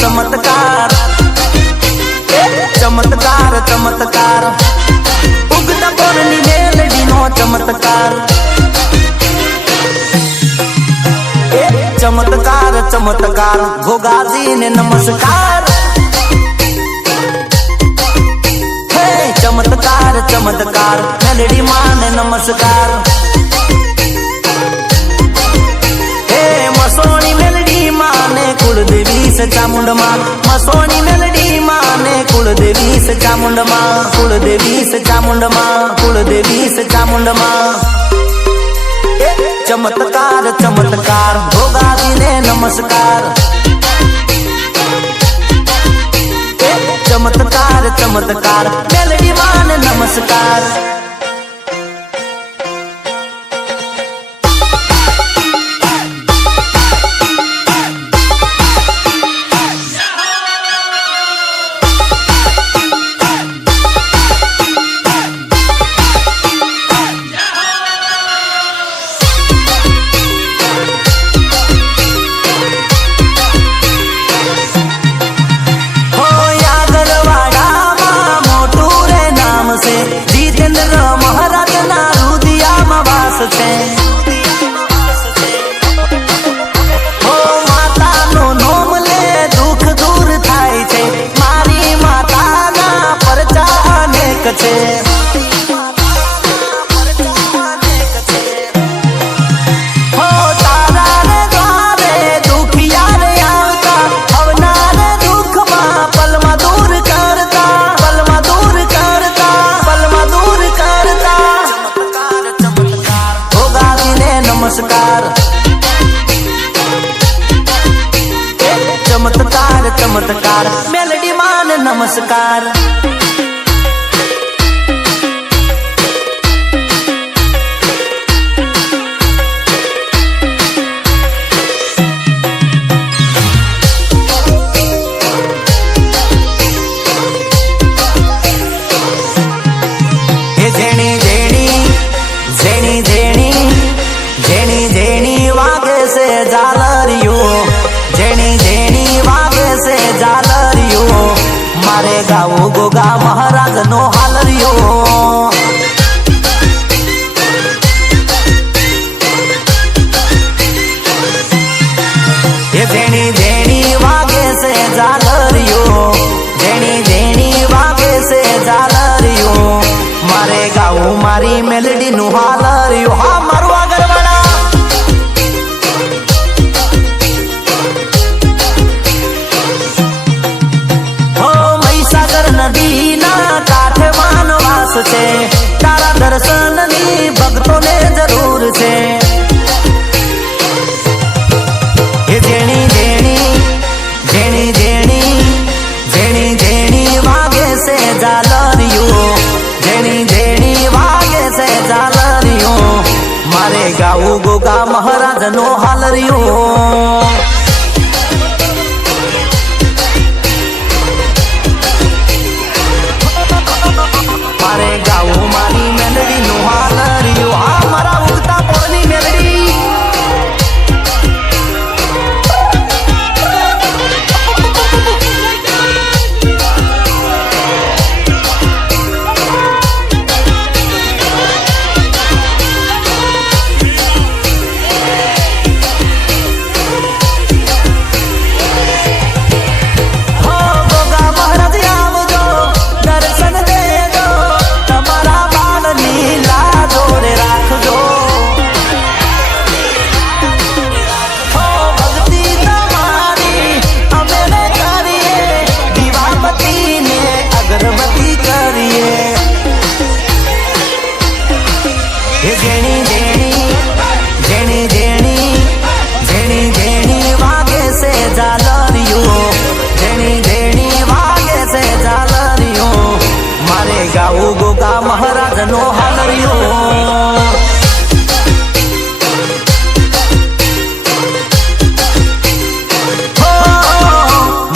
चमत्कार, चमत्कार चमत्कार, उगता बोरनी मेलडी नो चमत्कार, चमत्कार चमत्कार, घोगाजी ने नमस्कार, हे चमत्कार चमत्कार, मेलडी मां ने नमस्कार, हे मसोनी मेलडी मां ने कुलदेवी से चामुंड मां, मसोनी मेलडी मां ने कुलदेवी से चामुंड मां, कुलदेवी से चामुंड मां, कुलदेवी से चामुंड मां, चमत्कार चमत्कार, भोगाजी ने नमस्कार, चमत्कार चमत्कार, मेलडी मां ने नमस्कार। जितेंद्र महाराज ना रुदिया वास छे, हो माता नो नोम ले दुख दूर थाय छे, मारी माता ना परचा अनेक छे, हो तारा रे द्वारे दुखिया रे आवता, हवनार दुख मां पलमा दूर करता, पलमा दूर करता, पलमा दूर करता, भोगाजी ने नमस्कार, चमत्कार चमत्कार, मेलडी मां ने नमस्कार। जेनी जेनी वागे से झालरियो, जेनी जेनी वागे से झालरियो, मारे गाऊ गोगा महाराज नो हालरियो, ये जेनी जेनी वागे से झालरियो, जेनी जेनी वागे से झालरियो, मारे गाऊ मारी मेलडी नु हालरियो, हा मारू आगर बड़ा, हो महिसागर नदी ना काठे मानवास छे, तारा दर्शन नी भक्तों ने जरूर छे, ये जेनी जेनी जेनी जेनी जेनी जेनी वागे से झालरियो, जेनी जेनी वागे से झालरियो, मारे गाऊ गोगा महाराज नो हालरियो, मारे गाऊ मारी मेलडी नो हालरियो, हा मारा उगता पोरनी मेलडी, जेनी जेनी जेनी जेनी जेनी जेनी वागे से झालरियो, जेनी जेनी वागे से झालरियो, मारे गाऊ गोगा महाराज नो हालरियो, हो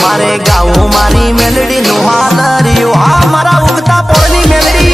मारे गाऊ मारी मेलडी नो हालरियो, हा मारा उगता पोरनी मेलडी,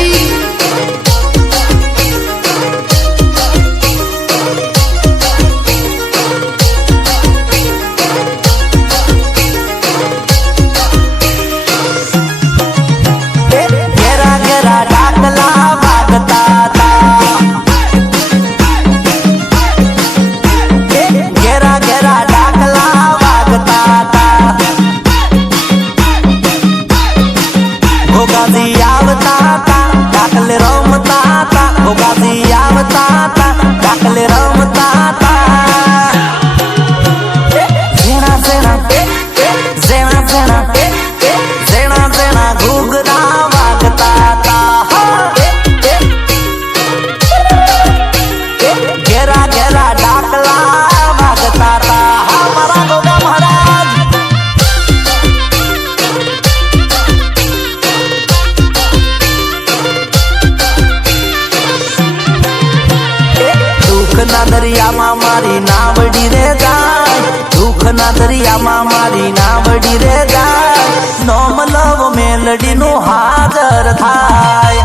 દરિયામાં મારી નાવડી રે જાય, નોમ લવ મેલડી નું હાજર થાય.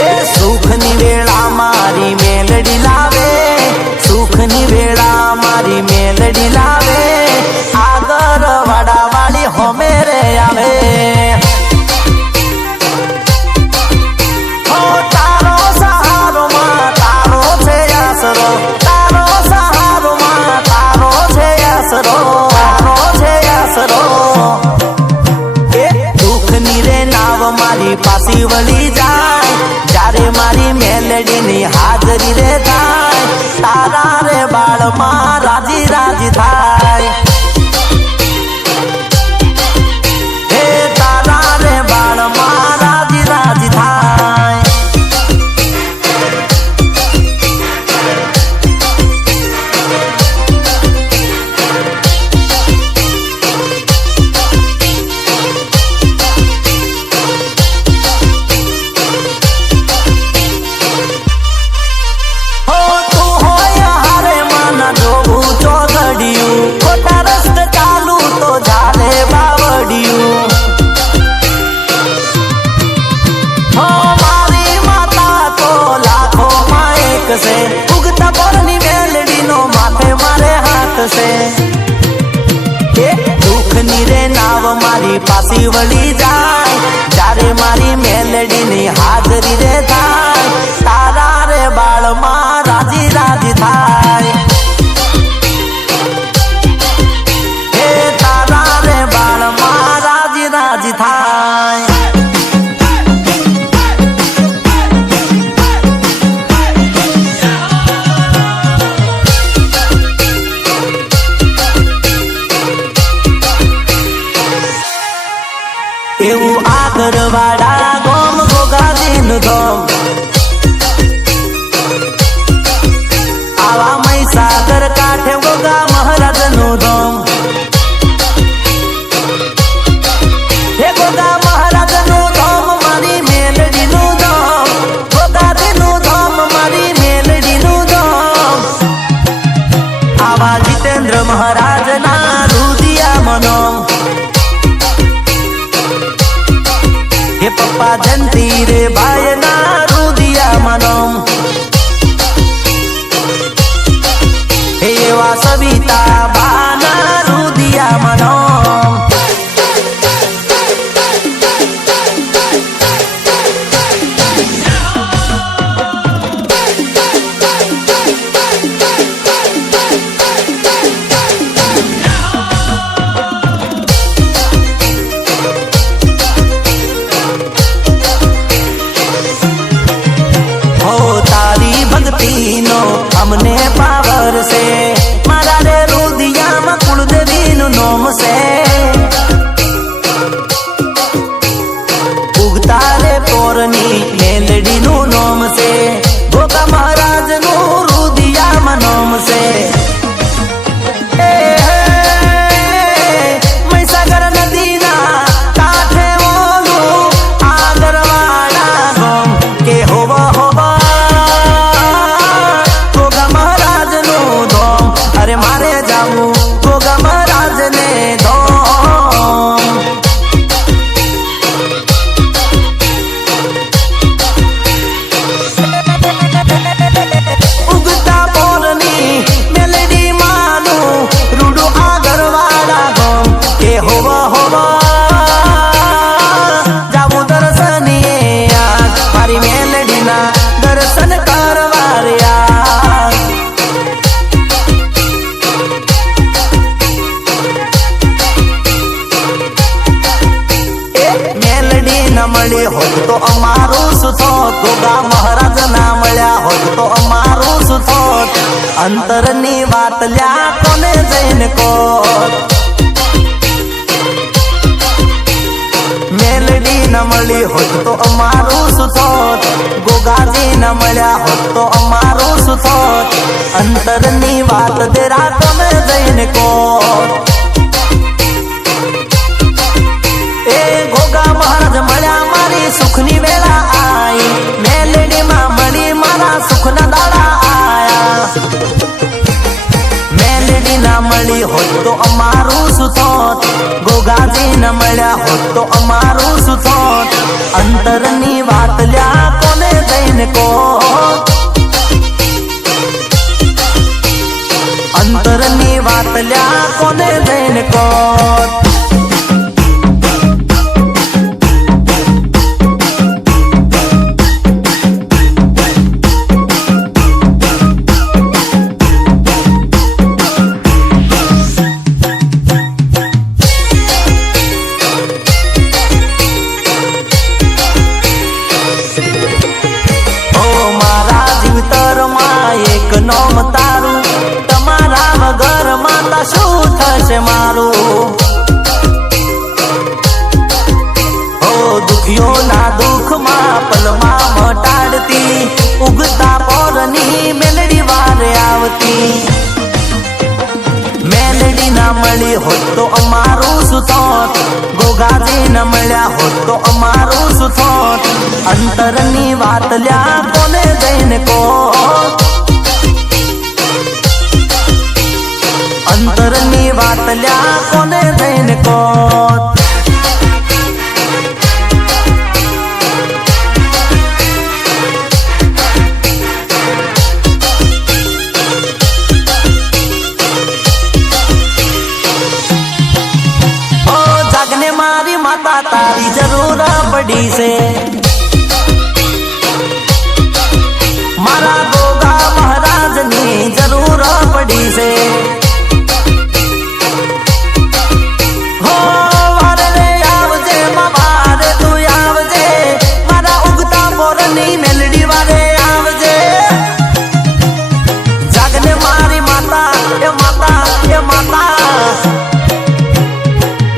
એ સુખની વેળા મારી મેલડી લાવે, સુખની વેળા મારી મેલડી લાવે, આગળ વાડા વાળી હોમે રે આવે. તારો સહારો માં તારો છે આસરો, તારો સહારો માં તારો છે આસરો, તારો છે આસરો. એ દુઃખની રે નાવ મારી પાછી વળી જાય, જ્યારે મારી મેલડીની હાજરી રે થાય, તારા રે બાળમાં રાજી રાજી થાય. હે તારા રે બાળમાં રાજી રાજી થાય. ઉગતા પોરની મેલડી નો માથે મારે હાથ છે. દુઃખની રે નાવ મારી પાછી વળી જાય, જ્યારે મારી મેલડીની હાજરી રે થાય, તારા રે બાળમાં રાજી રાજી થાય. હે તારા રે બાળમાં રાજી રાજી થાય. એવું આગરવાડા ગોમ ગોગાજીનું ધોમ, આવા મહીસાગર કાંઠે ગોગા મહારાજનું ધોમ. હે ગોગા મહારાજનું ધોમ મારી મેલડીનું ધોમ, ગોગાજીનું ધોમ મારી મેલડીનું ધોમ. આવા જીતેન્દ્ર મહારાજના રુદિયા મનોમ. હે પપ્પા જંતી રે ભાઈ ના રુદિયા મનોમ. હે એવા સવિતા બાના રુદિયા મનોમ. અમને પાવર છે, મારા રે રુદિયામાં કુળદેવીનું નોમ છે. ઉગતા રે પોરની મેલડીનું નોમ છે, ગોગા મહારાજનું રુદિયામાં નોમ છે. મહીસાગર નદીના કાંઠે ઓલું આગરવાડા ગોમ, કે હોવા હોવા અરે મારે જાવું ગોગા મહારાજને ધોમ. ઉગતા પોરની મેલડી માનું રૂડું આગરવાડા ગોમ, કે હોવા હોવા જાવું દર્શનીએ મારી મેલડીના દર્શન કરવા રહ્યા. મળી હોત તો અમારું શું થોત, ગોગા મહારાજ ના મળ્યા હોત તો અમારું શું થોત. અંતરની વાત લ્યા કોને જઈને કોત. મેલડી ન મળી હોત તો અમારું શું થોત, ગોગાજી ન મળ્યા હોત તો અમારું શું થોત. અંતરની વાત જરા તમે જઈને કોત. એ ગોગા મહારાજ મળ્યા મારી સુખની વેળા આઈ, મેલડીમાં મળી મારા સુખના દાડા આયા. મળી હોત તો અમારું શું થોત, ગોગાજી ન મળ્યા હોત તો અમારું શું થોત. અંતરની વાત લ્યા કોને જઈને કહો, અંતરની વાત લ્યા કોને જઈને કહો. નોમ તારું તમારા વગર માતા શું થશે મારું. ઓ દુખિયોના દુઃખમાં પલમાં મટાડતી, ઉગતા પોરની મેલડી વારે આવતી. મેલડી ના મળી હોત તો અમારું શું થોત, ગોગાજી ન મળ્યા હોત તો અમારું શું થોત. અંતરની વાત લ્યા કોને જઈને કહો, અંતરની વાત લ્યા કોને જઈને કહો. ઓ જાગને મારી માતા તારી જરૂર પડી છે, મારા ગોગા મહારાજની જરૂર પડી છે.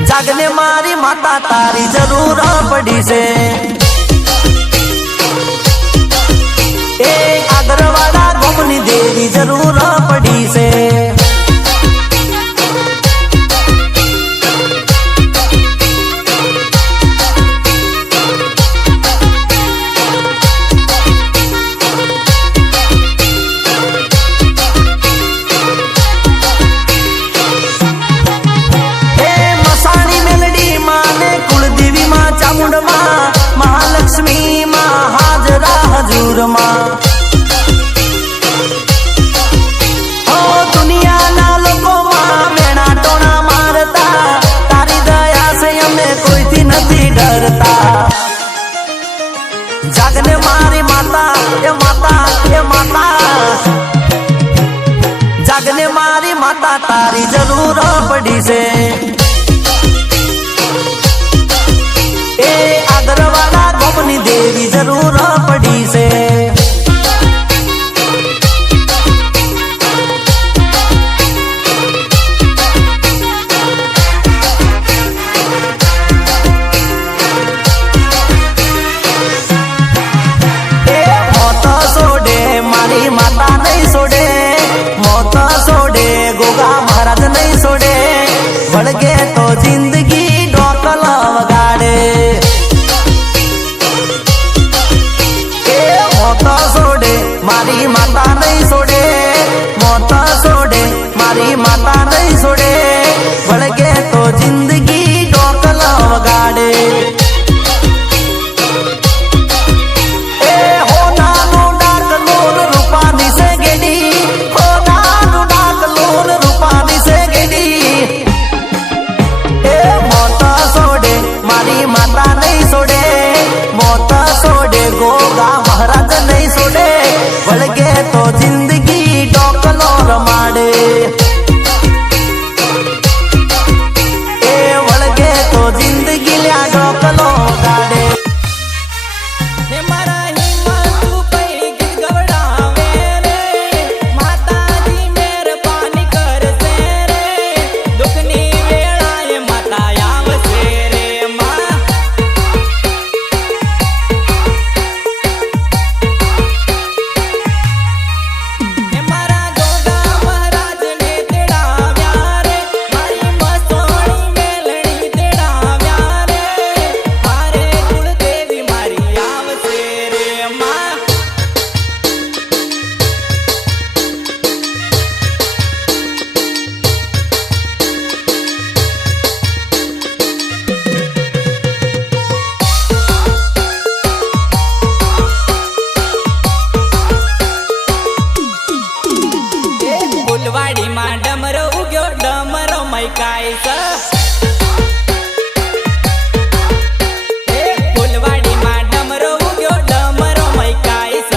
જાગને મારી માતા તારી જરૂર પડી છે. એ આગરવાડા ગોમની દેવી જરૂર પડી છે. મહાલક્ષ્મી માં હાજરા હજુરમાં, ઓ દુનિયાના લોકોમાં મેણા ટોણા મારતા, તારી દયા છે અમે કોઈથી નથી ડરતા. જાગને મારી માતા એ માતા એ માતા, જાગને મારી માતા તારી જરૂર પડી છે. એ આગરવાડા ગોમની દેવી જરૂર પડી છે. એ મોત છોડે મારી માતા નહીં છોડે, મોત છોડે ગોગા મહારાજ નહીં છોડે. વળગે તો જિંદગી ડોકલ વગાડે. મોત છોડે મારી માતા નહીં છોડે, મોત છોડે મારી માતા નહીં છોડે. વળગે તો જિંદગી ડોકલ વગાડે. એ હોનાનું ડાકલું રૂપાની છે ગેડી, હોનાનું ડાકલું રૂપાની છે ગેડી. એ મોત છોડે મારી માતા નહીં છોડે, મોત છોડે ગોગા મહારાજ નહીં છોડે. વળગે તો જિંદગી ડોકલો રમાડે. એ વળગે તો જિંદગી લ્યા ડોકલો ગાડે. મૈકાઈ સ ફૂલવાડીમાં ડમરો ઉગ્યો ડમરો મૈકાઈ સ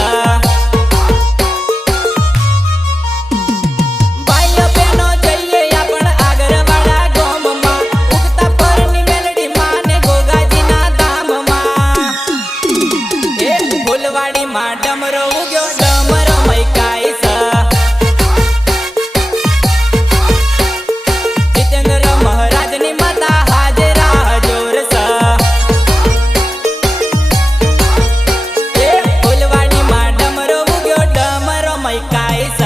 ભાઈઓ બહેનો જઈએ આપણ આગરવાડા ગામમાં ઉગતા પરની મેલડીમાં ને ગોગાજીના ધામમાં ફૂલવાડીમાં ડમરો ઉગ્યો ડમરો મૈકાઈ સ મહારાજની માતા હાજરા જોર સ ફૂલવાડીમાં ડમરો ઉગ્યો ડમરો મૈકાઈ સ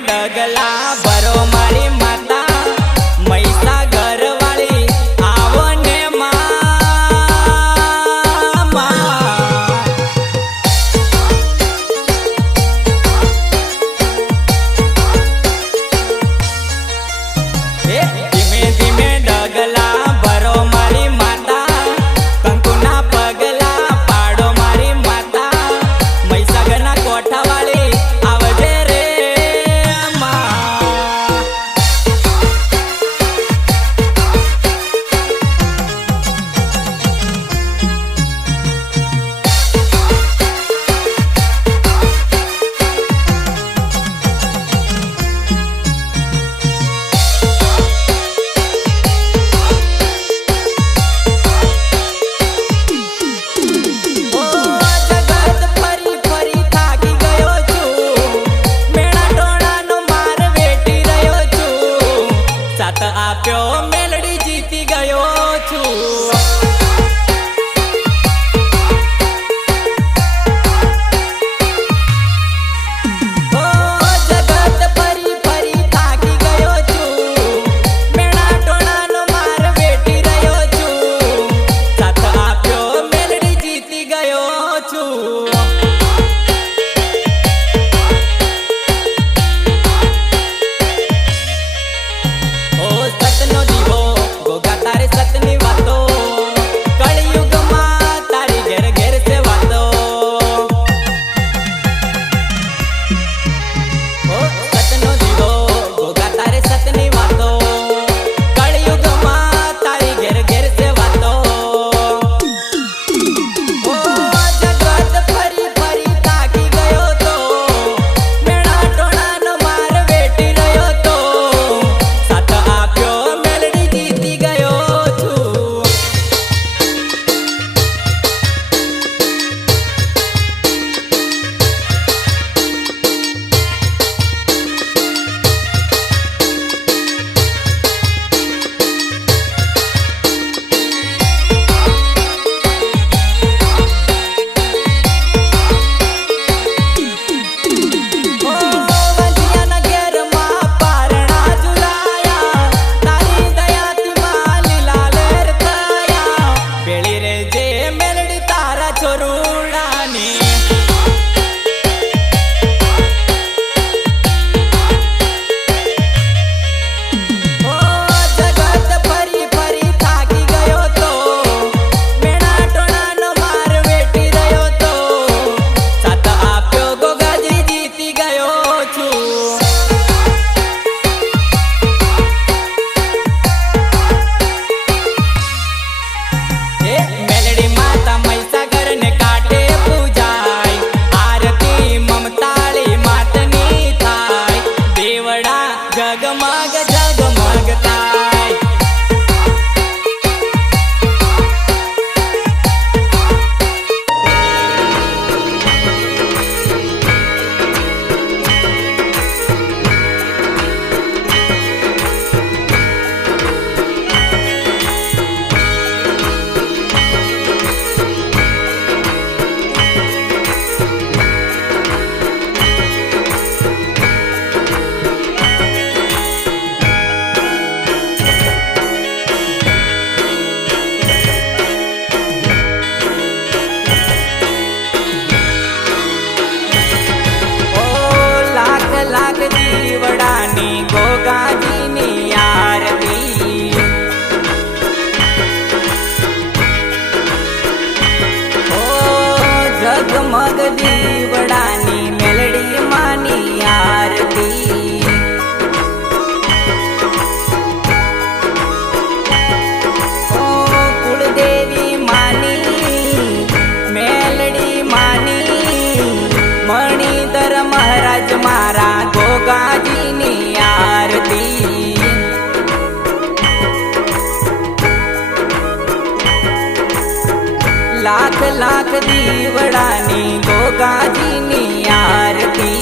ડગલા ભરો મારી માતા મહીસાગર વાળી આવો ને ધીમે ધીમે ડગલા ભરો મારી માતા કંકુના પગલા પાડો મારી માતા મહીસાગરના કોઠા વાળી આવજે રે આપ્યો મેલડી જીતી ગયો છું જગત ફરી ફરી થાકી ગયો છું મેળા ટોળાનો માર વેઠી રહ્યો છું સાથ આપ્યો મેલડી જીતી ગયો છું સતનો દીવો ગોગા તારે સતની વાતો દીવડાની ગોગાજીની આરતી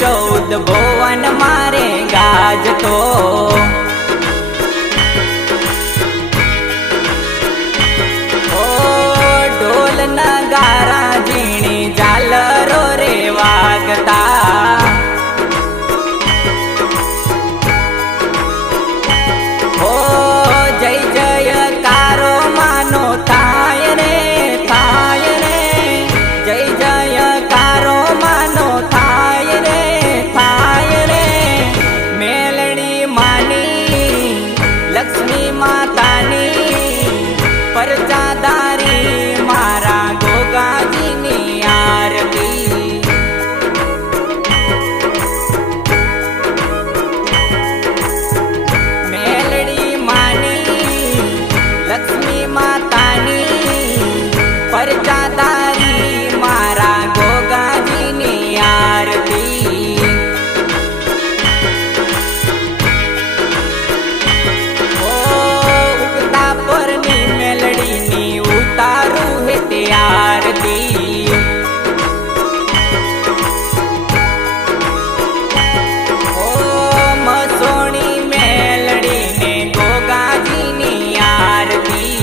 ચૌદ ભુવન મારે ગાજતો ઓ ઢોલ નગારા ઝીણી ઝાલરો રે વાગતા ઓ જય જયકારો માનો થાય રે જય જયકારો માનો થાય રે મેલડી માની લક્ષ્મી માતાની પરચાદારી મારા ગોગાજીની આરતી મેલડી માની લક્ષ્મી માતાની પરચાદારી મારા ગોગાજીની આરતી ઓ ઉગતા પરની મેલડીની ઉતારું હે તે આરતી ઓ મસોણી મેલડીને ગોગાજીની આરતી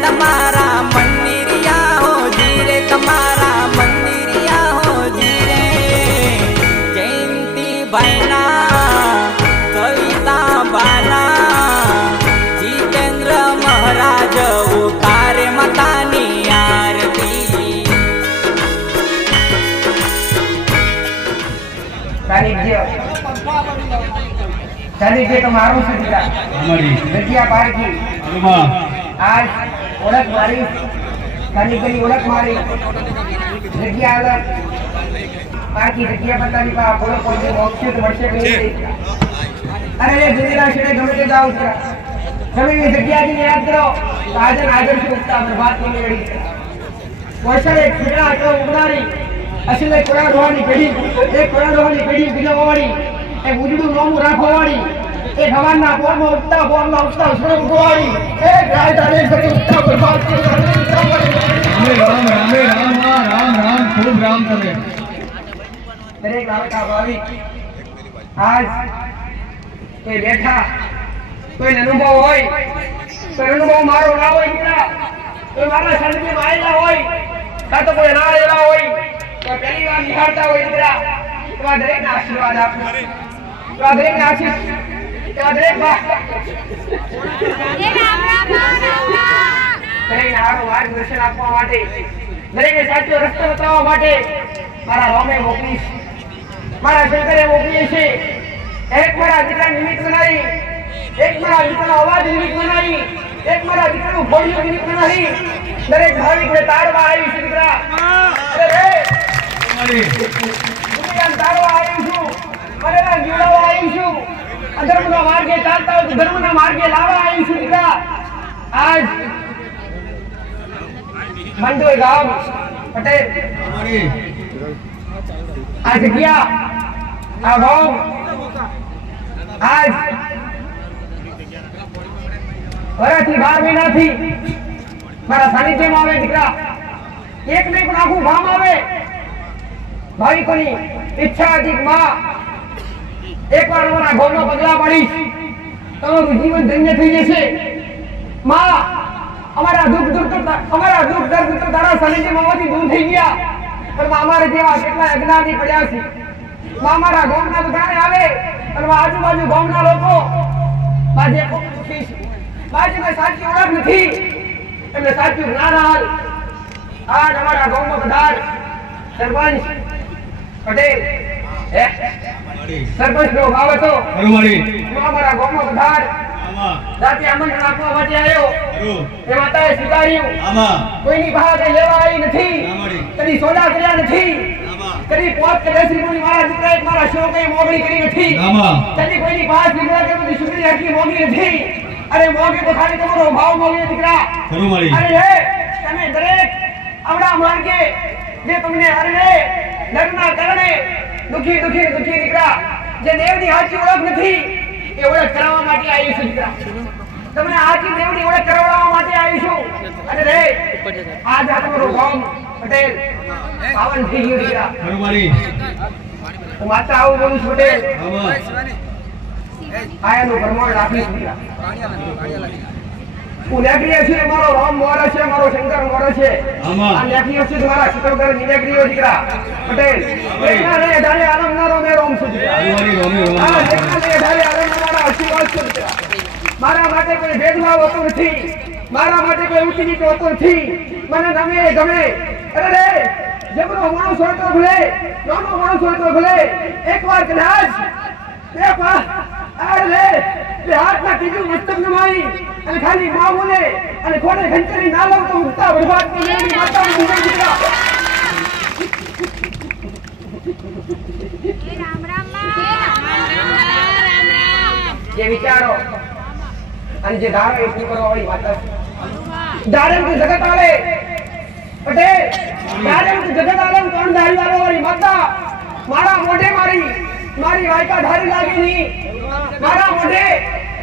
તમારા મંદિરિયા હો જીરે તમારા મંદિરિયા હો જીરે જયંતી ભાઈના કવિતા બાના જીતેન્દ્ર મહારાજ ઉતારે માતાની આરતી સાનિધ્ય તો મારું છે દીકરા જગ્યા પારખી आज ओळख मारी सानिध्यानी ओळख मारी जग्या अलग बाकी जग्या बतानी पा बोलो कोणी मोक्षित वर्षे केली अरे रे दुनिया शिरे गमे ते जाऊ गमे ની જગ્યાની યાદ કરો આજન આદર્શ ઉગતા બરબાદ ની લડી વર્ષે ખીડા તો ઉગડારી અસલે કોરા રોવાની પેઢી એક કોરા રોવાની પેઢી બીજો વાળી એક ઉજડું નોમું રાખવાવાળી एक हवाना बोलना उठता उसमें उठवाड़ी एक गाय डाले सके उठता बर्बाद कर राम खूब राम करे मेरे गाँव का भावी आज कोई बैठा कोई अनुभव होय कोई अनुभव मारो ना होय इतना कोई मारा संत में आएला होय का तो कोई ना आएला होय तो पहली बार निहारता होय इतना तो दरेक ना आशीर्वाद आपको तो दरेक ना आशीष દરેક માર્ગદર્શન આપવા માટે દરેકને સાચો રસ્તો બતાવવા માટે મારા રામે મોકલીશ મારા શંકરે મોકલીએ છે એક મારા દીકરા નિમિત્ત બનાવી એક મારા દીકરાનો અવાજ નિમિત્ત બનાવી એક મારા દીકરાનું ભોળિયું નિમિત્ત બનાવી દરેક ભાવિકને તારવા આવી છે દીકરા તારવા આવી છું મને જીવડાવવા આવી છું અધર્મના માર્ગે ચાલતા હોય તો ધર્મના માર્ગે લાવવા આવી છું દીકરા આજ મંડોઈ ગામ પટેલ આ જગ્યા આ ગામ આજ વર્ષથી 12 મહિનાથી મારા સાનિધ્યમાં આવે દીકરા એક ને પણ આખું ગામ આવે ભાવિકોની ઈચ્છા હતી માં એકવાર અમારા ગૌનો પગલા પાડીશ તમારું જીવન ધન્ય થઈ જશે માં અમારા દુઃખ દર્દ તો તારા સાનિધ્યમાંથી દૂર થઈ ગયા પણ અમારે જેવા કેટલા અજ્ઞાની પડ્યા છે માં અમારા ગૌના બધાને આવે અને આજુબાજુ ગૌના લોકો બાજે દુઃખી છે બાજે સાચી ઓળખ નથી એમને સાચું જ્ઞાન હાલ આજ અમારા ગૌમાં પધાર સરપંચ પટેલ હે સરપંચ નો ભાવ હતો હરુમાળી હું અમારા ગામમાં પધાર આમાં જાતિ આમંત્રણ આપવા માટે આવ્યો હરુ એ માતાએ સ્વીકાર્યું આમાં કોઈની ભાગ લેવા આવી નથી આમાડી કદી સોદા કર્યા નથી આમાં કદી પોત કે દેશી મુની મારા દીકરા એક મારા શોક એ મોગણી કરી નથી આમાં કદી કોઈની ભાગ દીકરા કે બધી શુક્રી આખી મોગી નથી અરે મોગે તો ખાલી તમારો ભાવ મોગે દીકરા હરુમાળી અરે હે તમે દરેક આવડા માર્ગે જે તમને અરે ડરના કારણે દુખી દીકરા જે દેવની સાચી ઓળખ નથી એ ઓળખ કરાવવા માટે આવી છું દીકરા તમને સાચી દેવની ઓળખ કરાવવા માટે આવી છું અને રે આજ આ તમારો ગામ પટેલ પાવન થઈ ગયું દીકરા હરુમાળી હું માત્ર આવું બોલું છું પટેલ આમાં આયાનું પ્રમાણ રાખીશ દીકરા હું નેકરીએ છે મારો રામ મોરો છે મારો શંકર મોરો છે આમાં. આ નેકરીએ છે મારા ચિત્રકર નેકરીઓ દીકરા પટેલ એકના રે ઢાલે આલમનારો મે રોમ છું દીકરા હરુમાળી રોમે રોમ આ એકના રે ઢાલે આલમનારો આશીર્વાદ છે દીકરા મારા માટે કોઈ ભેદભાવ હોતો નથી મારા માટે કોઈ ઊંચી નીચ હોતો નથી મને ગમે અરે રે જબરો માણસ હોય તો ભલે નાનો માણસ હોય તો ભલે એકવાર કદાચ અરે રે તે હાથના ટીકું મસ્તક નમાઈ અને ખાલી માં બોલે અને કોને ઘંટરી ના લાવ તો ઉઠતા બરબાદ ની મેરી માતાની દીકરી દીકરા જે વિચારો અને જે ધારો એ પૂરી કરવા વાળી વાત છે ધારણ की जगत आले पटेल ધારણ की जगत आले કોણ ધારી વાળી માતા મારા મોઢે મારી વાયકા ધારી લાગી ની મારા મોઢે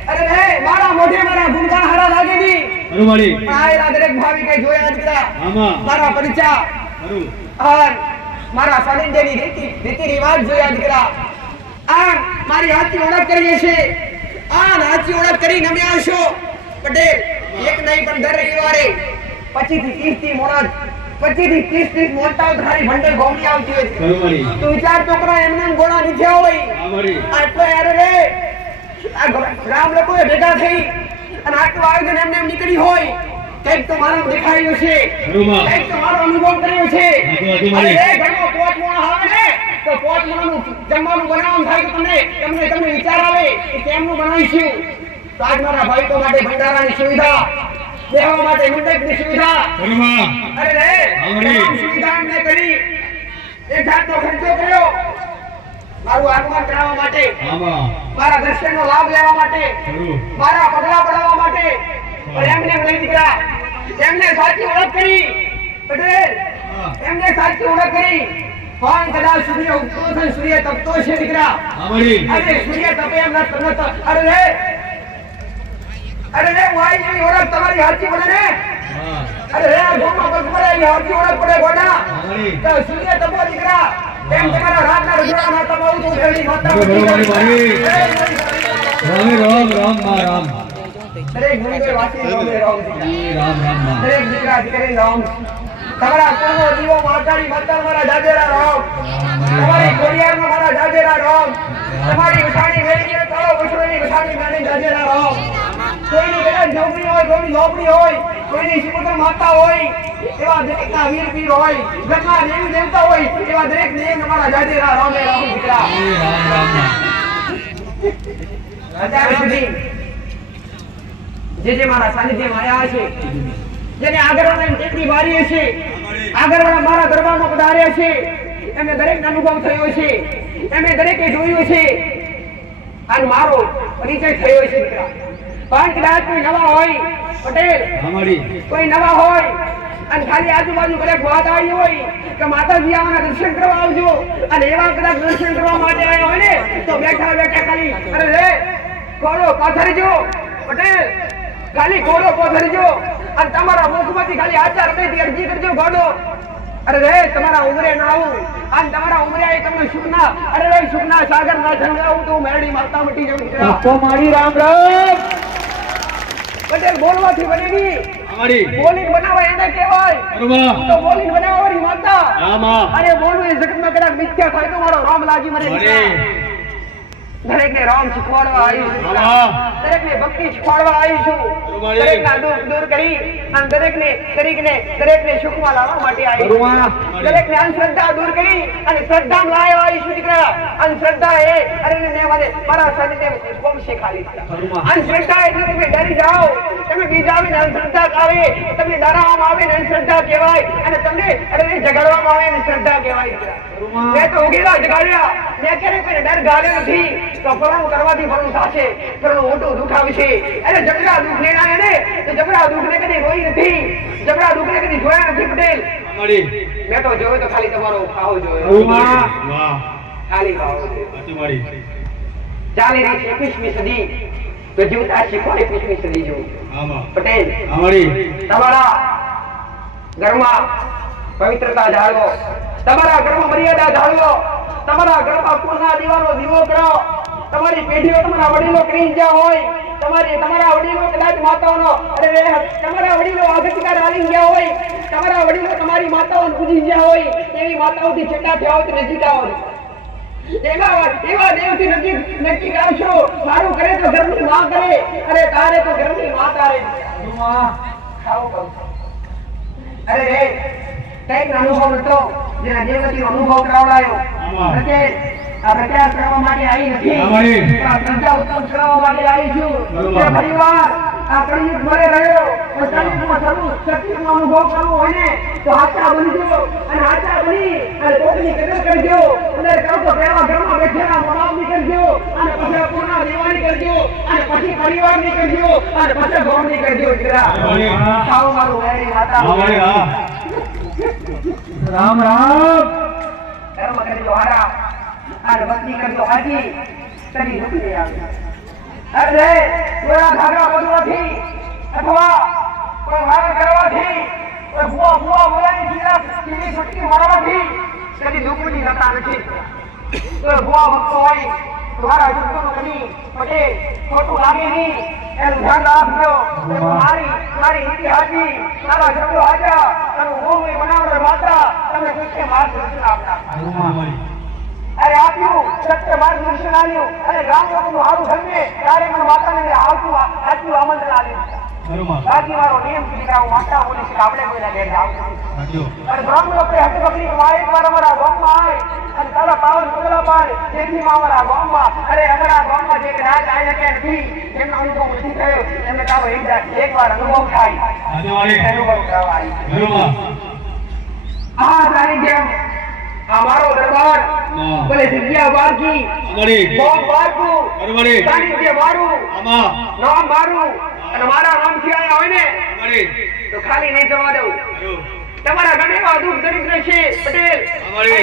અરે હે મારા મોઢે મારા ગુણગાન હારા લાગી ની હરુમાળી આ દરેક ભાવી કે જોયા દીકરા આમાં મારા પરિચા હરુ और મારા સાનિધ્યની રીતિ રિવાજ જોયા દીકરા આ મારી હાથી ઓળખ કરીએ છે આ હાથી ઓળખ કરી નમ્યા છો પટેલ એક નહીં પણ દર રવિવારે 25 થી 30 થી મોડા 25 થી 30 મોટા ધારી ભંડોળ ગોમની આવતી હોય છે હરુમાળી તો વિચાર છોકરા એમને ગોળા નીચે હોય આમાડી આટલો યાર રે આ ગ્રામ લોકોએ ભેગા થઈ અને આટલું આયોજન એમને નીકળી હોય કંઈક તો મારું દેખાયું છે હરુમા કંઈક તો મારો અનુભવ કર્યો છે હાજુ મારી અરે ઘરમાં પોટ મોણા આવે ને તો પોટ મોણાનું જમવાનું બનાવવાનું થાય તો તમને વિચાર આવે કે કેમનું બનાવીશું તો આજ મારા ભાઈઓ માટે ભંડારાની સુવિધા દેવા માટે મંડપની સુવિધા હરુમા અરે રે આવડી. તમામ સુવિધા અમને કરી એક જાતનો ખર્ચો કર્યો મારું આગમન કરાવવા માટે આમાં મારા દર્શનનો લાભ લેવા માટે હરુ મારા પગલા પડાવવા માટે પણ એમને નહીં દીકરા એમને સાચી ઓળખ કરી પટેલ એમને સાચી ઓળખ કરી પણ કદાચ સૂર્ય ઉગતો છે સૂર્ય તપતો છે દીકરા આમાડી અરે સૂર્ય તપે એમ ના તરત અરે રે વાઈ ઓળખ તમારી સાચી પડે ને હા અરે રે આ ગોમાં પગ પડે એ સાચી ઓળખ પડે ગોડા આમાડી તો સૂર્ય તપો દીકરા એમ તમારા રાતના રજવાડામાં તપાવું તો ફેરી માતા બરોબર મારી રામે રામ રામ માં રામ દરેક ગુરુદેવ વાસી રામે રામ દીકરા રામ રામ માં દરેક દીકરા દીકરી રામ તમારા પૂર્વ દીવો માતાની માતા મારા જાજેરા રામ તમારી ખોડિયારમાં મારા જાજેરા રામ તમારી વસાણી મેળવીને ચાલો વસુની વસાણી મેળવી જાજેરા રામ કોઈની કદાચ નોકરી હોય કોઈની લોબડી હોય કોઈની સુપુત્ર માતા હોય એવા દરેકના વીર પીર હોય ઘરના દેવી દેવતા હોય એવા દરેક દેવ અમારા જાજેરા રામે રામ દીકરા રામ રામ માં અત્યાર સુધી જે મારા સાનિધ્યમાં આવ્યા છે જેને આગળવાળાની ટેકરી મારી છે આગળવાળા મારા દરબારમાં પધાર્યા છે એમને દરેકનો અનુભવ થયો છે એમને દરેકે જોયું છે અને મારો પરિચય થયો છે દીકરા પણ કદાચ કોઈ નવા હોય પટેલ આમાડી કોઈ નવા હોય અને ખાલી આજુબાજુ કદાચ વાત આવી હોય કે માતાજી આવવાના દર્શન કરવા આવજો અને એવા કદાચ દર્શન કરવા માટે આવ્યા હોય ને તો બેઠા ખાલી અરે રે કોળો પાથરજો પટેલ ખાલી કોળો પાથરજો અને તમારા મુખમાંથી ખાલી આચાર હૃદયથી અરજી કરજો ગોડો અરે રે તમારા ઉમરે ના આવું અને તમારા ઉમરે તમને સુખના અરે રે સુખના સાગર ના ઠંડાવું તો મેરડી માતા મટી જવું તો મારી રામ રામ પટેલ બોલવાથી બને નહીં આમાડી બોલીને બનાવાય એને કહેવાય હરુમા તો બોલીને બનાવવાની માતા આમાં અરે બોલવું એ જગતમાં કદાચ મિથ્યા થાય તો મારો રામ લાગી મને અરે દરેકને રામ શીખવાડવા આવી છું દીકરા. હા. દરેકને ભક્તિ શીખવાડવા આવી છું. બરોબર. દરેકના દુઃખ દૂર કરી અને દરેકને સુખમાં લાવવા માટે આવી છું. બરોબર. દરેકને અંધશ્રદ્ધા દૂર કરી અને શ્રદ્ધામાં લાવવા આવી છું દીકરા. અંધશ્રદ્ધા એ અરે ને મારા શરીરને વંશે ખાલી છે. અંધશ્રદ્ધા એટલે તમે ડરી જાઓ, તમે બીજાવીને અંધશ્રદ્ધા આવે, તમને ડરાવવામાં આવે ને અંધશ્રદ્ધા કહેવાય, અને તમને અરે જગાડવામાં આવે ને શ્રદ્ધા કહેવાય દીકરા. મેં તો ઉગેલા જગાડ્યા, મેં ક્યારે કોઈને ડર ગાળ્યો નથી. તો ફરણું કરવાથી ફરણું થશે, ફરણું મોટું દુઃખ આવશે. એટલે જબરા દુઃખ લેનારે ને તે જબરા દુઃખને કદી રોઈ નથી, જબરા દુઃખને કદી જોયા નથી પટેલ. મેં તો જોયો તો ખાલી તમારો ખાવો જોયો, ખાલી ખાવો જોયો. ચાલી રહી છે 21મી સદી, તો જીવતા શીખો 21મી સદી જોવું. પટેલ તમારા ઘરમાં પવિત્રતા જાળવો, તમારા ઘરમાં મર્યાદા જાળવો, તમારા ઘરમાં પૂર્ણા દીવાનો દીવો કરો. તમારી પેઢીઓ તમારા વડીલો કરી ગયા હોય, તમારા વડીલો કદાચ માતાઓનો તમારા વડીલો આગતિકાર આલી ગયા હોય, તમારા વડીલો તમારી માતાઓને પૂજી ગયા હોય, એવી માતાઓથી છેટા થયા હોય તો નજીક આવો. એવા દેવથી નજીક આવશો. મારું કરે તો ઘરની માં કરે, અરે તારે તો ઘરની માં તારે. અરે રે કઈક અનુભવ નતો, જેના દેવતીનો અનુભવ કરાવડાયો. આ પ્રચાર કરવા માટે આવી નથી, આ પ્રજા ઉત્તમ કરવા માટે આવી છું. પરિવાર આ કળિયુગ મરે રહ્યો, કળિયુગમાં સર્વ શક્તિનો અનુભવ કરવો હોય ને તો આચા બનજો, અને આચા બની અને કોકની કદર કરજો. અંદર કહો તો પહેલા ઘરમાં બેઠેલા મોડાવની કરજો, અને પછી પૂર્ણા દેવાની કરજો, અને પછી પરિવારની કરજો, અને પછી ગૌરની કરજો. દીકરા ખાઓ મારું વેરી માતા. રામ રામ. ધર્મ કરજો હારા અને ભક્તિ કરજો હાજી, કદી દુઃખ નહીં આવે. અરે થોડા ધાગા બધવાથી અથવા કોઈ વાર કરવાથી, કોઈ ભૂવા બોલાની સીધી છૂટકી મારવાથી કદી દુઃખની થતા નથી. કોઈ ભૂવા ભક્તો હોય તમારા શબ્દોનું કદી પટેલ ખોટું લાગે નહીં એનું ધ્યાન રાખજો. મારી નીતિ હાજી, તારા શબ્દો હાજા, તારું ભૂમિ બનાવનાર માતા તમને કૃષ્ણ માર્ગદર્શન આપતા. અરે આપ્યું સત્ય માર્ગદર્શન આવ્યું, અને ગામ લોકોનું સારું થશે ત્યારે મને માતાને આટલું આમંત્રણ આવ્યું. બાકી મારો નિયમ દીકરા હું માતા બોલીશ કે આપણે કોઈના ઘેર આવશું. અને બ્રહ્મ લોકો હક પકડી એકવાર અમારા ગામમાં આવે અને તારા પાવન પગલા પાડ જેથીમાં અમારા ગામમાં, અરે અમારા ગામમાં જે રાજ આવી શકે નથી, એમનો અનુભવ નથી થયો, એમને તારો એકવાર અનુભવ થાય, અનુભવ કરાવાય. આ તારી જેમ આ મારો દરબાર ભલે જગ્યા બારકી બોમ બારકું સાનિધ્ય મારું નામ મારું, અને મારા નામ થી આયા હોય ને તો ખાલી નહીં જવા દઉં. તમારા ઘરે એવા દુઃખ દરિદ્ર છે પટેલ,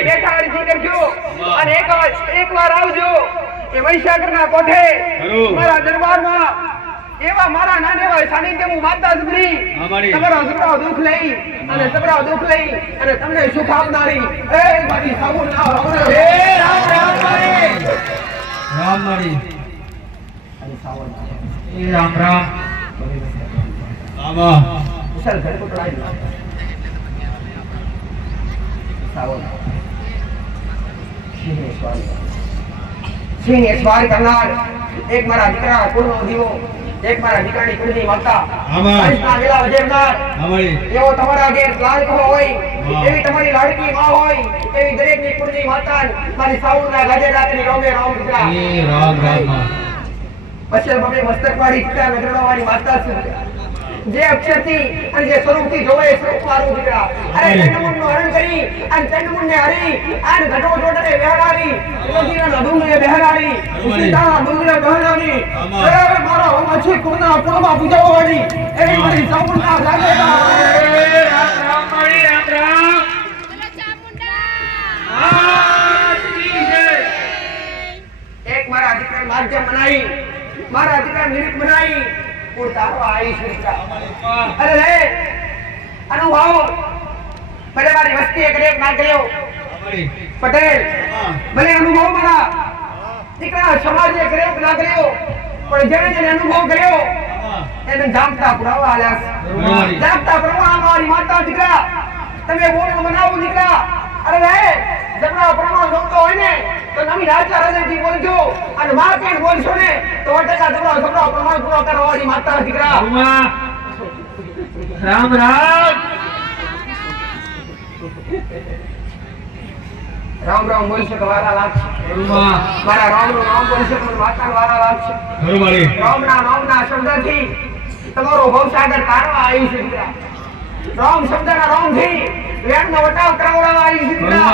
બેઠા અરજી કરજો અને એકવાર આવજો એ વૈશાખના કોઠે મારા દરબારમાં. એવા મારા નાને હોય સાનિધ્ય હું માતા જબરી તમારા સબરાવ દુઃખ લઈ અને તમને સુખ આપનારી એ મારી સાબુ ના રામ મારી રામ રામ. સર ઘર પર પડાઈ સાવન સિંહ સ્વાર કરનાર એક મારા દીકરા કુળનો દીવો, એક મારા દીકરાની કુળની માતા, હરીશના વેલા વજેરનાર. એવો તમારા ઘેર લાડકો હોય, એવી તમારી લાડકી માં હોય, એવી દરેકની કુળની માતા મારી સાઉના ગજેરાતની રોમે રામ દીકરા. રામ રામ. પછી બબે મસ્તક વાળી પિતા નગરવાળી માતા છે, જે અક્ષરથી અને જે સ્વરૂપથી જોવે એ સ્વરૂપ મારું દીકરા. અરે ચંડમુંડનું હરણ કરી અને ચંડમુંડને હરી અને ઘટોટોટને બહેરાવી, નદીના ડુંગરે બહેરાવી, સીતાના ડુંગરે બહેરાવી, અરે મારો મચ્છી કુળના કુળમાં પૂજાવવાની એવી મારી સાઉના જાગેરા. રામ રામ મારી રામ રામ. એક મારા દીકરા માધ્યમ બનાવી, મારા દીકરા નિરીત બનાવી તારો આવીશ દીકરા. અરે રે અનુભવ ભલે મારી વસ્તી એક ના કર્યો પટેલ, ભલે અનુભવ મારા દીકરા સમાજે કર્યો ના કર્યો, પણ જેને અનુભવ કર્યો એને જામતા પુરાવા આલ્યા. જામતા પુરાવા મારી માતા દીકરા તમે બોલ બનાવો દીકરા. અરે રે જમણા પ્રમાણ જોતો હોય ને તો નવી રાજા હૃદયથી બોલજો અને માર્કેટ બોલશો ને તો 1% જમણા પ્રમાણ પૂરો કરવાની માતા દીકરા રામ રામ રામ રામ બોલશો તો વારા લાગશે મારા રામ નું નામ બોલશો તો માતા વારા લાગશે રામના શબ્દથી તમારો ભવસાગર તારવા આવ્યું છે દીકરા રામ શબ્દના રામથી વેણનો વટાવ કરાવવામાં આવી છે દીકરા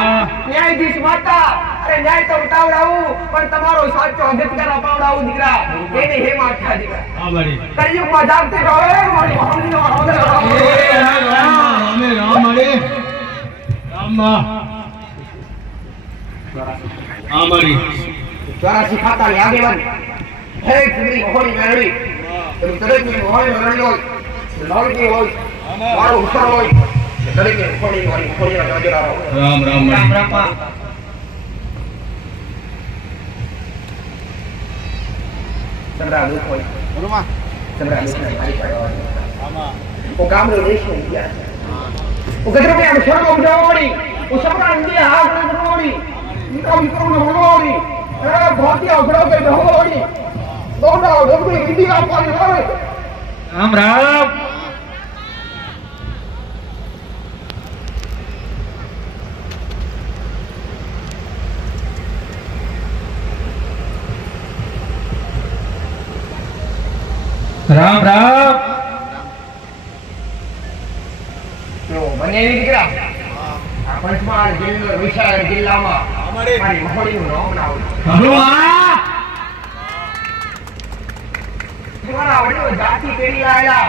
ન્યાયાધીશ માતા અરે ન્યાય તો વટાવડાવું પણ તમારો સાચો અધિકાર અપાવડાવું દીકરા એને હે માતા દીકરા કળિયુગમાં જાગતે રહો મારી ભાવનો ચોરાસી ખાતાની આગેવાન દરેક દીકરી હોળી મેળવી દરેકની હોળી મેળવી હોય લાલકી હોય મારો ઉત્સાહ હોય દરેકની હોળીના નજરા રહો રામ રામ ચંદ્રા દુઃખ હોય ચંદ્રા દુઃખને મારી પાડવા હું ગામનો દેશનો ઇતિહાસ હું ગજરો કે આમ સ્વર્ગ ઉજાવણી હું સપના ઇન્ડિયા હાથ ઉજાવણી વિક્રમનો ભગવાણી ભારતીય અઘડો કે ભગવાણી દોડા ડબડી ઇન્ડિયા પાણી આવે રામ રામ રામ રામ તો બને દીકરા આ પંચમહાલ જિલ્લો વિશાળ જિલ્લામાં મારી મહોળીનું નામ ના હોય તમારા વડીલો જાતિ પેઢી લાયેલા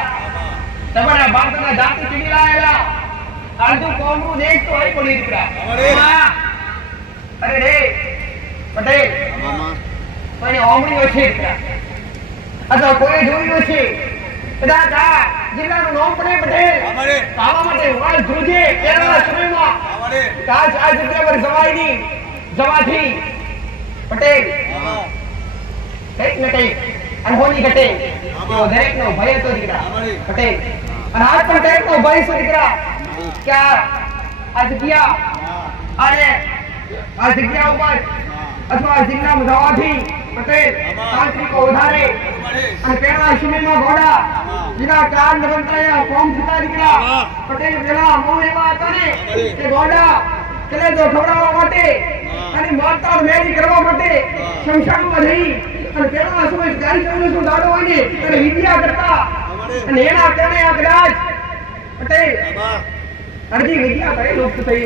તમારા બાપના જાતિ પેઢી લાયેલા અડધું કોમનું દેશ તો હોય પડી દીકરા અરે રે પટેલ મને ઓમણીઓ છે દીકરા અથવા કોઈ જોયું છે કદાચ આ જિલ્લાનું નામ પડે પટેલ આવા માટે વાળ ધ્રુજે પહેલાના સમયમાં કાચ આ જગ્યા પર જવાયની જવાથી પટેલ કંઈક ને કંઈક અનહોની ઘટે તો દરેકનો ભય હતો દીકરા પટેલ અને આજ પણ દરેકનો ભય છે દીકરા કે આ જગ્યા અને આ જગ્યા ઉપર અથવા આ જિલ્લામાં જવાથી પટેલ તાંત્રિકો વધારે અને પહેલા સમયમાં ઘોડા જેના ચાર નિરંતરયા કોમ થતા દીકરા પટેલ પેલા મોહ એવા હતા ને કે ઘોડા કલેજો ખવડાવવા માટે અને માતા મેળી કરવા માટે શમશાનમાં જઈ અને પેલા સમય ગાડી ચૌદસો દાડો હોય ને અને વિદ્યા કરતા અને એના કારણે આ કદાચ પટેલ અડધી વિદ્યા કઈ લુપ્ત થઈ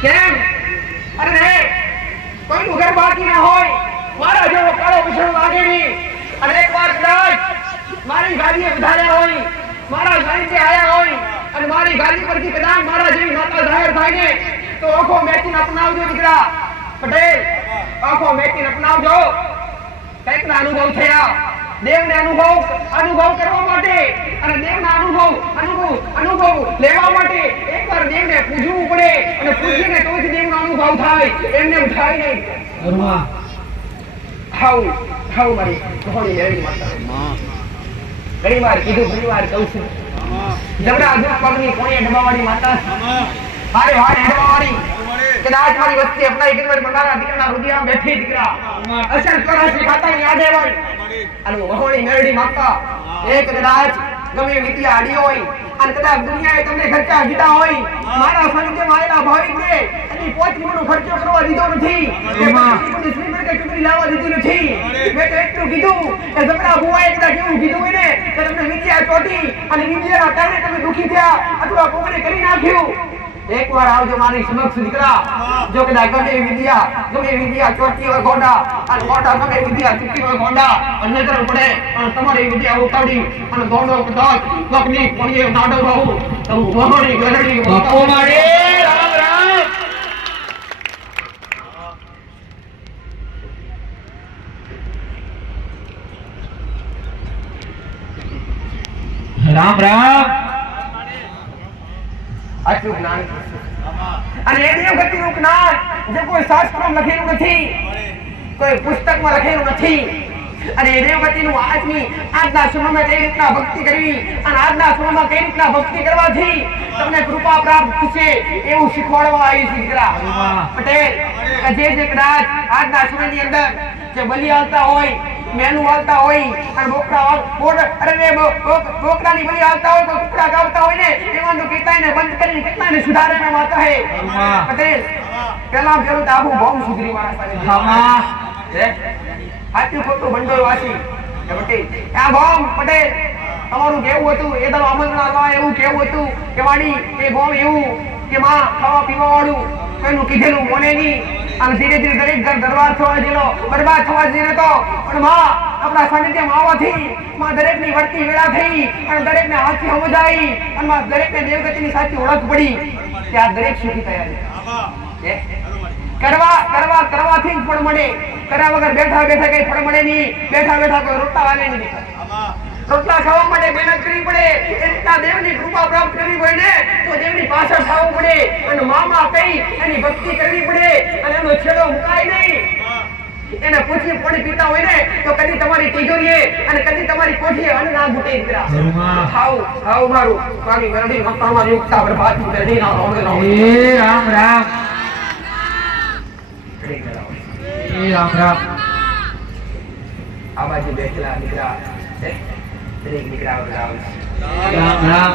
કેમ અરે કોઈ ઘર બાકી ના હોય મારા જેવો કાળો વિષણ લાગે નહીં અને એક વાર કદાચ મારી ગાડીએ વધાર્યા હોય મારા સાનિધ્ય આયા હોય અને મારી ગાડી પરથી કદાચ મારા જેવી માતા જાહેર થાય ને તો આખો મેચિંગ અપનાવજો દીકરા પટેલ આખો મેચિંગ અપનાવજો કંઈક ના અનુભવ થયા દેવને અનુભવ કરવા માટે અને દેવના અનુભવ લેવા માટે એકવાર દેવને પૂજવું પડે અને પૂજીને તો જ દેવનો અનુભવ થાય એમને થાય નહીં ખાવ મારી ઘોડી મેળવી માતા ઘણી વાર કીધું ઘણી વાર કહું છું જબરા અજબ પગની કોણીએ ડબાવાળી માતા હારે હેડવાવાળી કદાચ મારી વસ્તી અપનાઈ કિંમત મારા દીકરાના હૃદયમાં બેઠી દીકરા અસલ ચોરાસી ખાતાની આગેવાન અને વહોણી મેળડી માતા એક કદાચ ગમે વિદ્યા આડી હોય અને કદાચ દુનિયાએ તમને ખર્ચા દીધા હોય મારા સાનિધ્યમાં આવેલા ભાવિકને એની પોચમોનો ખર્ચો કરવા દીધો નથી શ્રીમંત કે ચૂંટણી લાવવા દીધી નથી મેં તો એટલું કીધું કે જમણા બુવાએ કદાચ એવું કીધું હોય ને કે તમને વિદ્યા ચોટી અને વિદ્યાના કારણે તમે દુઃખી થયા અથવા કોઈને કરી નાખ્યું એકવાર આવજો મારી સમક્ષ દીકરા જો કદાચ ગમે વિદ્યા ચોટી હોય ગોંડા અને ગોંડા ગમે વિદ્યા ચૂકી હોય ગોંડા અને નજર પડે અને તમારી વિદ્યા ઉતાવળી અને દોડો કદાચ લખની કોણીએ નાડો રહું તો વહોણી ગરડી બાપો મારે રામ રામ રામ આટલું જ્ઞાન અને એ દેવ ગતિનું જ્ઞાન જે કોઈ શાસ્ત્રમાં લખેલું નથી કોઈ પુસ્તકમાં લખેલું નથી અને રેવતીનું આજના સમયમાં કઈ રીતના ભક્તિ કરવી અને આજના સમયમાં કઈ રીતના ભક્તિ કરવાથી તમને કૃપા પ્રાપ્ત થશે એવું શીખવાડવા આવી છે દીકરા પટેલ. જે કદાચ આજના સમયની અંદર જે બલિ હાલતા હોય, મેનુ હાલતા હોય અને બોકડાની બલિ હાલતા હોય, કોઈ કુકડા ગાવતા હોય ને એવાનું કેટલાયને બંધ કરીને કેટલાયને સુધારણા માતા હે પટેલ. પેલા પેલું તો આખું બોમ્બ સુધરી મારા સાચું ખોટું ભંડોળ વાસી પટેલ. આ બોમ્બ પટેલ તમારું કેવું હતું એ તો આમંત્રણ એવું કેવું હતું કે વાડી એ બોમ્બ એવું કે માં ખાવા પીવા વાળું કોઈનું કીધેલું મોને નહીં અને ધીરે ધીરે દરેક ઘર દરબાર થવા જેલો બરબાદ થવા જઈને તો પણ માં આપણા સાનિધ્યમાં આવવાથી માં દરેકની વર્તી વેળા થઈ અને દરેકને હાથથી સમજાઈ અને માં દરેકને દેવગતિની સાચી ઓળખ પડી ત્યાં દરેક સુખી થયા છે. કરવાથી જ ફળ મળે. કર્યા વગર બેઠા બેઠા કઈ ફળ મળે નહીં. બેઠા બેઠા કોઈ રોટલા વાલે નહીં. રોટલા ખાવા માટે મહેનત કરવી પડે. એના દેવની કૃપા પ્રાપ્ત કરવી હોય ને તો દેવની પાછળ થવું પડે અને મામા કઈ એની ભક્તિ કરવી પડે અને એનો છેડો મુકાય નહીં. એને પૂછી પાણી પીતા હોય ને તો કદી તમારી તિજોરીએ અને કદી તમારી કોઠીએ અન્ન ના ઘૂટે દીકરા. ખાવ મારું મારી મેરડી મક્કામાં યુક્તા બરબાદ મેરડી ના રોવે નો. એ રામ રામ એ રામ રામ. આ બાજુ બેઠેલા દીકરા દરેક દીકરા રામ રામ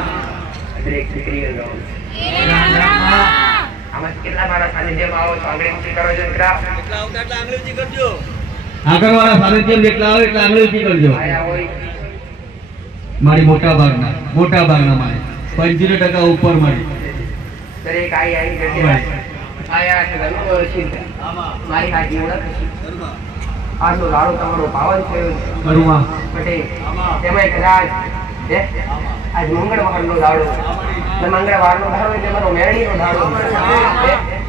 દરેક દીકરીઓ રામ રામ. આમાં કેટલા મારા સાનિધ્યમાં આવો તો આંગળી ઊંચી કરો છો દીકરા. આગળ વાળા સાનિધ્ય જેટલા આવે એટલા આંગળી ઊંચી કરજો. આયા હોય મારી મોટા ભાગના મારે 75% ઉપર મારી દરેક આઈ બેઠેલા આયા છે ગણો છે મારી હાજી ઓળખ છે. આનો લાડો તમારો પાવન થયો કરુમા પટેલ. તેમાં કદાચ આજ મંગળવારનો દાડો મંગળવારનો દાડો એટલે મારો મેરડીનો દાડો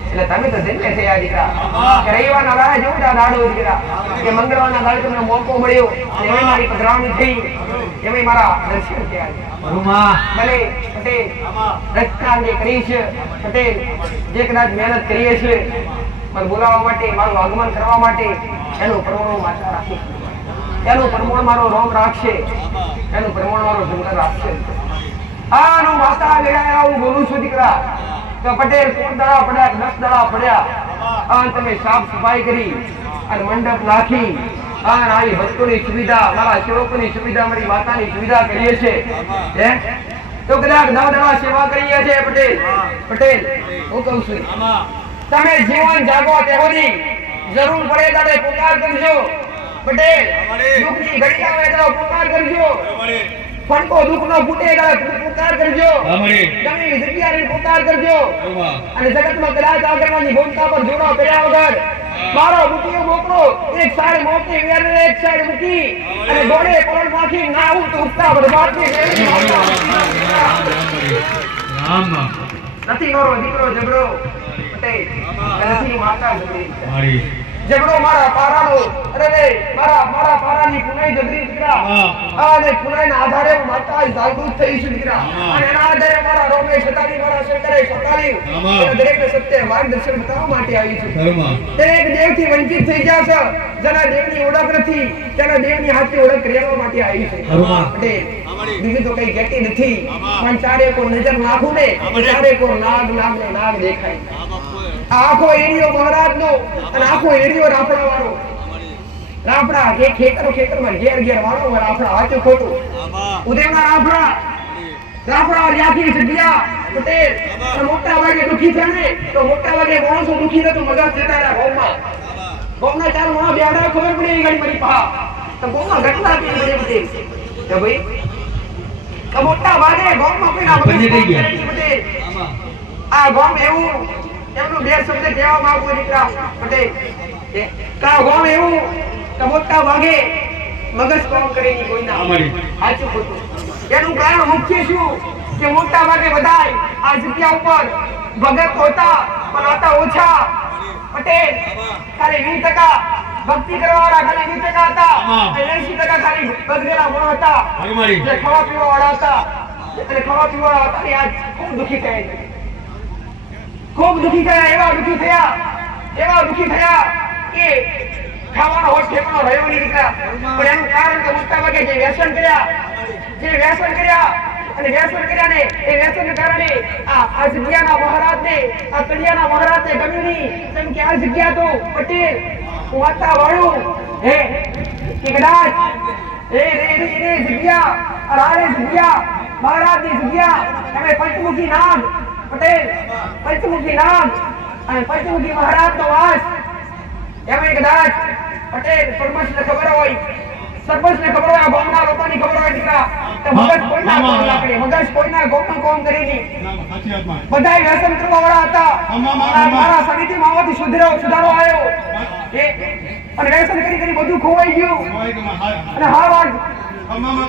એટલે તમે તો ધન્ય થયા દીકરા કે રવિવારના દાડે જેવું દાડો દીકરા કે મંગળવારના દાડે તમને મોકો મળ્યો એમાં મારી પધરાવણી થઈ એમાં મારા દર્શન થયા કરુમા ભલે પટેલ રચના જે કરી છે પટેલ જે કદાચ મહેનત કરીએ છીએ મને બોલાવવા માટે મારું આગમન કરવા માટે એનું પ્રમાણ માતા રાખે એનું પ્રમાણ મારો રોમ રાખશે એનું પ્રમાણ મારો જંગલ રાખશે. આનું માતા વેળાએ હું બોલું છું દીકરા કે પટેલ 13 દાડા પડ્યા 10 દાડા પડ્યા અને તમે સાફ સફાઈ કરી અને મંડપ નાખી અને આવી ભક્તોની સુવિધા મારા સેવકોની સુવિધા મારી માતાની સુવિધા કરીએ છે હે તો કદાચ 9 દાડા સેવા કરીએ છે પટેલ હું કહું છું તમે જીવન જાગો તે સુધી જરૂર પડે ત્યારે પુકાર કરજો પટેલ. દુઃખની ઘડી આવે તો પુકાર કરજો. ફણકો દુઃખનો ફૂટે ત્યારે પુકાર કરજો. તમે જગ્યાની પુકાર કરજો અને જગતમાં કદાચ આગળની ભૂમિકા પર જોડો કર્યા વગર મારો બુટીઓ મોકલો એક સાઈડ મોકલી વેર એક સાઈડ મૂકી અને દોડે કોણ નાખી ના હું તો ઉઠતા બરબાદ ની રામ નથી મારો દીકરો ઝઘડો પટેલ નથી માતા ઝઘડી મારી ઝઘડો મારા પારાનો અરે મારા પારાની પુનાઈ ઝઘડી દીકરા અને પુનાઈના આધારે હું માતા જાગૃત થઈ છું દીકરા અને એના આધારે મારા રોમેશ હતાની મારા શંકરે સતાની દરેકને સત્ય માર્ગદર્શન બતાવવા માટે આવી છું. દરેક દેવથી વંચિત થઈ ગયા છે જેના દેવની ઓળખ નથી તેના દેવની હાથની ઓળખ કરવા માટે આવી છે પટેલ. બીજું તો કઈ કહેતી નથી પણ ચારે કો નજર નાખું ને ચારે કો નાગ દેખાય. આખો એરિયો મહારાજનો અને આખો એરિયો રાફડા વાળો રાફડા કે ખેતરમાં ઘેર વાળો રાફડા વાંચું ખોટું ઉદયના રાફડા ત્યાંથી જગ્યા પટેલ અને મોટા ભાગે દુખી છે ને તો મોટા ભાગે માણસો દુખી નતું મગજ જતા રહ્યા ગોમના ચાર માણસ બેડા ખબર પડી ગઈ મારી પા તો ગોમમાં ઘટના થઈ ગઈ પટેલ તો ભાઈ તો મોટા ભાગે ગોમમાં કોઈના મગજ પટેલ આ ગોમ એવું એમનું બે શબ્દ કહેવા માંગુ દીકરા પટેલ કા ગોમ એવું કે મોટા ભાગે મગજ કામ કરે નહીં કોઈના સાચું ખોટું એનું કારણ મુખ્ય શું કે મોટા ભાગે બધાય આ જગ્યા ઉપર ભગત હોતા પણ હતા ઓછા પટેલ ખાલી 20% ભક્તિ કરવાવાળા ખાલી 20% હતા અને 80% ખાલી બગડેલા મણો હતા જે ખાવા પીવા વાળા હતા અને ખાવા પીવા વાળા હતા આજ ખૂબ દુખી થયા ખૂબ દુખી થયા એવા દુખી થયા કે ખાવાનો હોશ ઠેકાણો રહ્યો નહીં દીકરા પણ એનું કે જે વ્યસન કર્યા અને વ્યસન કર્યા ને એ વ્યસનને કારણે આ જગ્યાના મહારાજને આ તળિયાના મહારાજને ગમ્યું નહીં. કેમ કે આ જગ્યા તો પટેલ વાતા વાળું હે કે કદાચ એ જગ્યા રાણી જગ્યા મહારાજની જગ્યા તમે પંચમુખી નાગ પટેલ પંચમુખી નાગ અને પંચમુખી મહારાજનો વાસ એમાં કદાચ પટેલ સરપંચને ખબર હોય આ ગામના લોકોની ખબર હોય દીકરા તો મગજ કોઈના કોમ ના કરે મગજ કોઈના ગોમનું કોમ કરે નહીં. બધાય વ્યસન કરવા વાળા હતા. મારા સમિતિમાં આવવાથી સુધારો આવ્યો અને વ્યસન કરી બધું ખોવાઈ ગયું અને હા વાત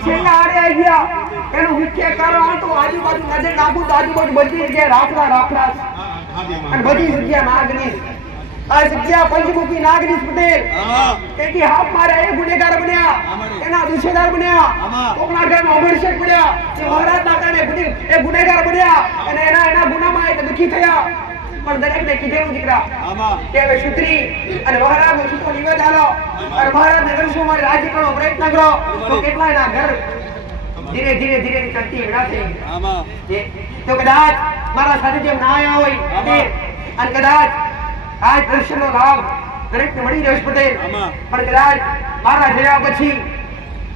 છેલ્લા આડે આવી ગયા. એનું મુખ્ય કારણ હતું આજુબાજુ નજર નાખું તો આજુબાજુ બધી જગ્યાએ રાખડા અને બધી જગ્યા નાગની આ જગ્યા પંચમુખી નાગની પટેલ તેથી હાફ મારે એ ગુનેગાર બન્યા એના દુષેદાર બન્યા કોકના ઘરમાં અભિષેક બન્યા જે મહારાજના કારણે એ ગુનેગાર બન્યા અને એના ગુનામાં એ દુખી થયા. પણ દરેકને કીધેલું દીકરા કે હવે સુધરી અને મહારાજનો સુતો નિવેદ આલો અને મહારાજને દર્શનમાં રાજી કરવાનો પ્રયત્ન કરો તો કેટલાયના ઘર ધીરે ધીરે ચડતી વિના થઈ તો કદાચ મારા સાથે જેમ ના આવ્યા હોય અને કદાચ આજ દર્શનનો લાભ દરેકને મળી રહ્યો છે પટેલ. પણ કદાચ મારા જયા પછી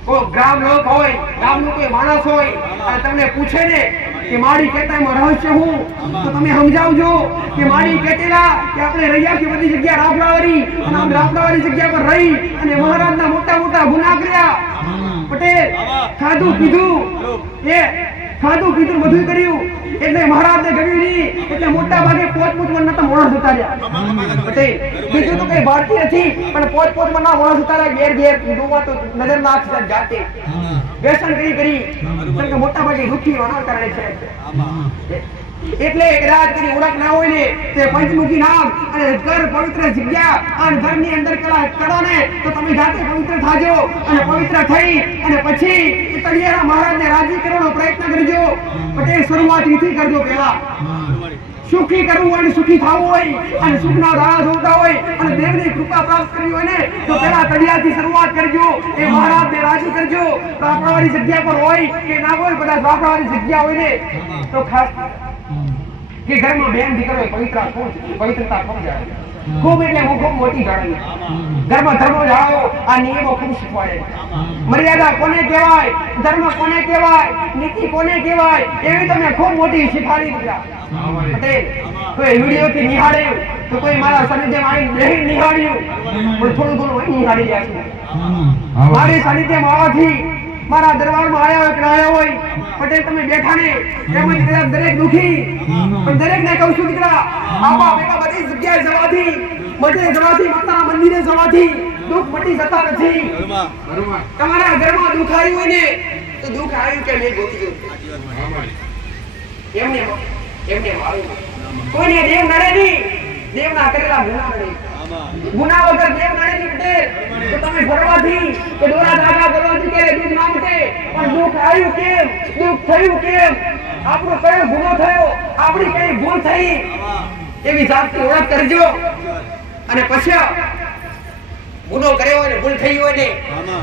કોઈ ગ્રામ લોક હોય ગામનો કોઈ માણસ હોય અને તમને પૂછે ને કે મારી કેતામાં રહસ્ય હું તો તમે સમજાવજો કે મારી કેતેલા કે આપણે રહ્યા કે બધી જગ્યા રાફડાવાળી અને આમ રાફડાવાળી જગ્યા પર રહી અને મહારાજના મોટા ગુના કર્યા પટેલ. ખાધું પીધું બધું કર્યું એટલે મહારાજને ગમ્યું નહીં એટલે મોટા ભાગે પોતપોતમાં નતા મોણસ ઉતાર્યા પટેલ. બીજું તો કઈ ભારતી નથી પણ પોતપોતમાં ના મોણસ ઉતાર્યા ઘેર કીધું તો નજર નાખ જાતે વ્યસન કરી મોટા ભાગે દુઃખી હોવાના કારણે છે. એટલે કદાચ તેની ઓળખ ના હોય ને તે પંચમુખી નામ અને ઘર પવિત્ર જગ્યા અને ઘરની અંદર કરો ને તો તમે જાતે પવિત્ર થાજો અને પવિત્ર થઈ અને પછી તળિયાના મહારાજને રાજી કરવાનો પ્રયત્ન કરજો પટેલ. શરૂઆત રીથી કરજો. પહેલા સુખી કરવું હોય અને સુખી થવું હોય અને સુખના રાહ જોતા હોય અને દેવની કૃપા પ્રાપ્ત કરવી હોય ને તો પહેલા તળિયાથી શરૂઆત કરજો. એ મહારાજને રાજી કરજો. રાફડાવાળી જગ્યા પર હોય કે ના હોય કદાચ રાફડાવાળી જગ્યા હોય ને તો ખાસ કે ઘરમાં બેન દીકરો પવિત્રતા ખૂબ જાળવે ખૂબ એટલે હું ખૂબ મોટી જાળવી ઘરમાં ધર્મ જાળવો. આ નિયમો ખૂબ શીખવાડે. મર્યાદા કોને કહેવાય, ધર્મ કોને કહેવાય, નીતિ કોને કહેવાય એવી તમે ખૂબ મોટી શીખવાડી દીધા પટેલ. કોઈ વિડીયોથી નિહાળ્યું તો કોઈ મારા સાનિધ્યમાં આવીને બેહી નિહાળ્યું પણ થોડું ઘણું નિહાળી ગયા છે. મારી સાનિધ્યમાં આવવાથી મારા દરબારમાં આવ્યા કે આવ્યા હોય પટેલ તમે બેઠા ને તેમજ કદાચ દરેક દુખી પણ દરેકને કહું છું દીકરા આવા ભેગા બધી જગ્યાએ જવાથી માતાના મંદિરે જવાથી દુઃખ મટી જતા નથી. તમારા ઘરમાં દુઃખ આવ્યું હોય ને તો દુઃખ આવ્યું કે મેં ગોતી ગયું એમને મારું કોઈને દેવ નડે નહીં. દેવના કરેલા ગુના વગર દેવ નડે નહીં પટેલ. તો તમે ફરવાથી કે દોરા ધાગા કરવાથી કે દુઃખ ના મટે પણ દુઃખ આવ્યું કેમ, દુઃખ થયું કેમ, આપણો કયો ગુનો થયો, આપણી કઈ ભૂલ થઈ એવી જાતની ઓળખ કરજો. અને પછી ગુનો કર્યો હોય ને ભૂલ થઈ હોય ને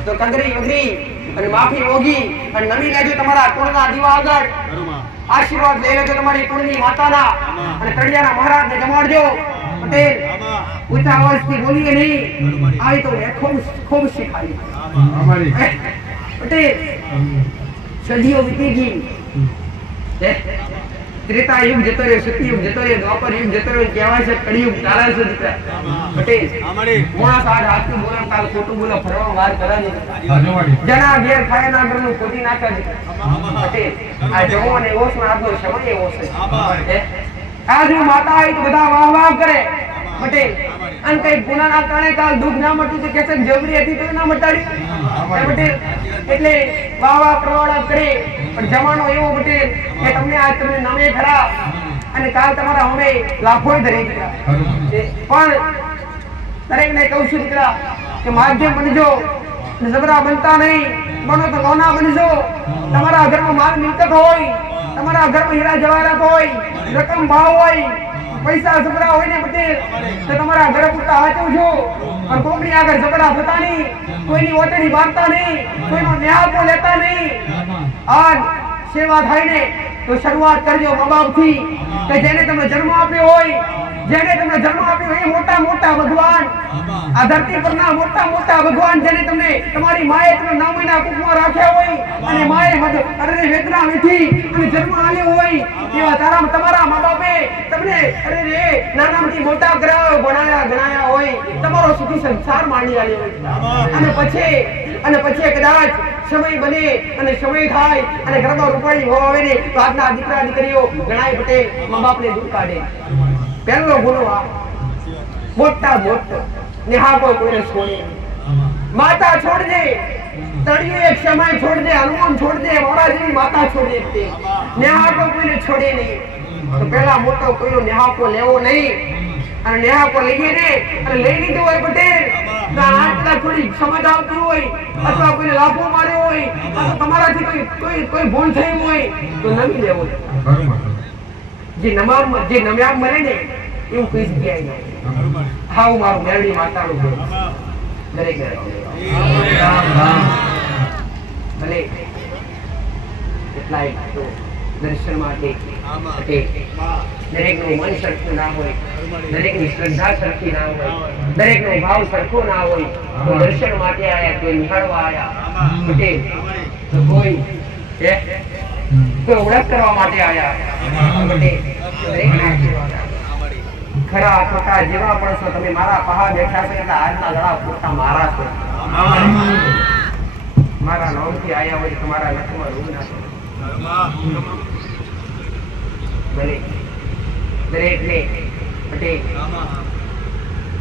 તો કંદરી વગરી અને માફી મોગી અને નમી લેજો તમારા કુળના દીવા આગળ. આશીર્વાદ લઈ લેજો તમારી કુળની માતાના અને તળિયાના મહારાજને જમાડજો પટેલ. ઊંચા અવાજથી બોલીએ નહીં. આ તો ખૂબ શીખાડી પટેલ. સદીઓ વીતી ગઈ. ત્રેતા યુગ જતો રહ્યો, સતયુગ જતો રહ્યો, દ્વાપર યુગ જતો રહ્યો. કહેવાય છે કળિયુગ ચાલે છે દીકરા પટેલ. મોણા સાડ હાથનું બોલો કાલ ખોટું બોલો ફરવા વાર કરાવી જના ઘેર ખાય ના ઘરનું ખોટી નાખે પટેલ. આ જવો અને ઓછમાં આજનો સમય એવો છે. આજ હું માતા આવી તો બધા વાહ વાહ કરે પટેલ. અને કઈ ગુનાના કારણે કાલ દુઃખ ના મળતું તો કે જબરી હતી તો ના મટાડી પટેલ. એટલે વાહ વાહ પ્રવાળા કરે પણ જમાનો એવો પટેલ કે તમને આજ તમને નામે ખરા અને કાલ તમારા અમે લાખો ધરી દીકરા. પણ દરેકને કહું છું દીકરા કે માધ્યમ બનજો, જબરા બનતા નહીં. બનો તો લોના બનજો. તમારા ઘરમાં માલ મિલકત હોય, તમારા ઘરમાં હીરા જવાહરાત હોય, રકમ ભાવ હોય પૈસા ઝઘડા હોય ને પટેલ તો તમારા ઘરે પૂરતા હાચવજો અને કોકની આગળ ઝઘડા થતા નહીં, કોઈની ઓટડી બાંધતા નહીં, કોઈનો ન્યાપો લેતા નહીં। આ સેવા થાય ને તો શરૂઆત કરજો મા બાપથી કે જેને તમને જન્મ આપ્યો હોય, જેને તમને જન્મ આપ્યો એ મોટા મોટા ભગવાન, આ ધરતી પરના મોટા મોટા ભગવાન જેને તમને તમારી માએ તમને 9 મહિના કુખમાં રાખ્યા હોય અને માએ અરે વેદના વીઠી અને જન્મ આપ્યો હોય એવા તમારા મા બાપે તમને અરે રે નાનામાંથી મોટા કરાવ્યો, ભણાયા ગણાયા હોય, તમારો સુખી સંસાર માંડી આવ્યો હોય અને પછી કદાચ સમય બને અને સમય થાય અને ઘરમાં રૂપાળી હોય ને તો આજના દીકરા દીકરીઓ ગણાય પટેલ મા બાપને દૂર કાઢે। પહેલો ગુનો આ મોટા મોટો નેહાકો કોઈને છોડે, માતા છોડજે, તળિયું એક સમય છોડજે, હનુમાન છોડજે, મોરાજીની માતા છોડજે, નેહાકો કોઈને છોડે નહીં। તો પહેલા મોટો કોઈનો નેહાકો લેવો નહીં અને નેહાકો લઈએ ને અને લઈ લીધો હોય પટેલ તો આટલા થોડી સમજ આવતી હોય અથવા કોઈને લાભો માર્યો હોય અથવા તમારાથી કોઈ ભૂલ થઈ હોય તો નમી લેવો। જે નમ્યા મળે ને એવું કઈ જગ્યાએ નહીં। હાઉ મારું મેરડી માતાનું ઘર દરેક ભલે કેટલાય તો દર્શન માટે દરેકનું મન સરખું ના હોય, દરેકની શ્રદ્ધા સરખી ના હોય, દરેકનો ભાવ સરખો ના હોય તો દર્શન માટે આયા, કોઈ નિહાળવા આયા પટેલ, તો કોઈ ઓળખ કરવા માટે આયા પટેલ। ખરા ખોટા જેવા પણ છો તમે મારા પહા બેઠા છે એટલે આજના ગળા પૂરતા મારા છો, મારા નામથી આયા હોય તમારા લખમાં રૂ ના ભલે દરેકને પટેલ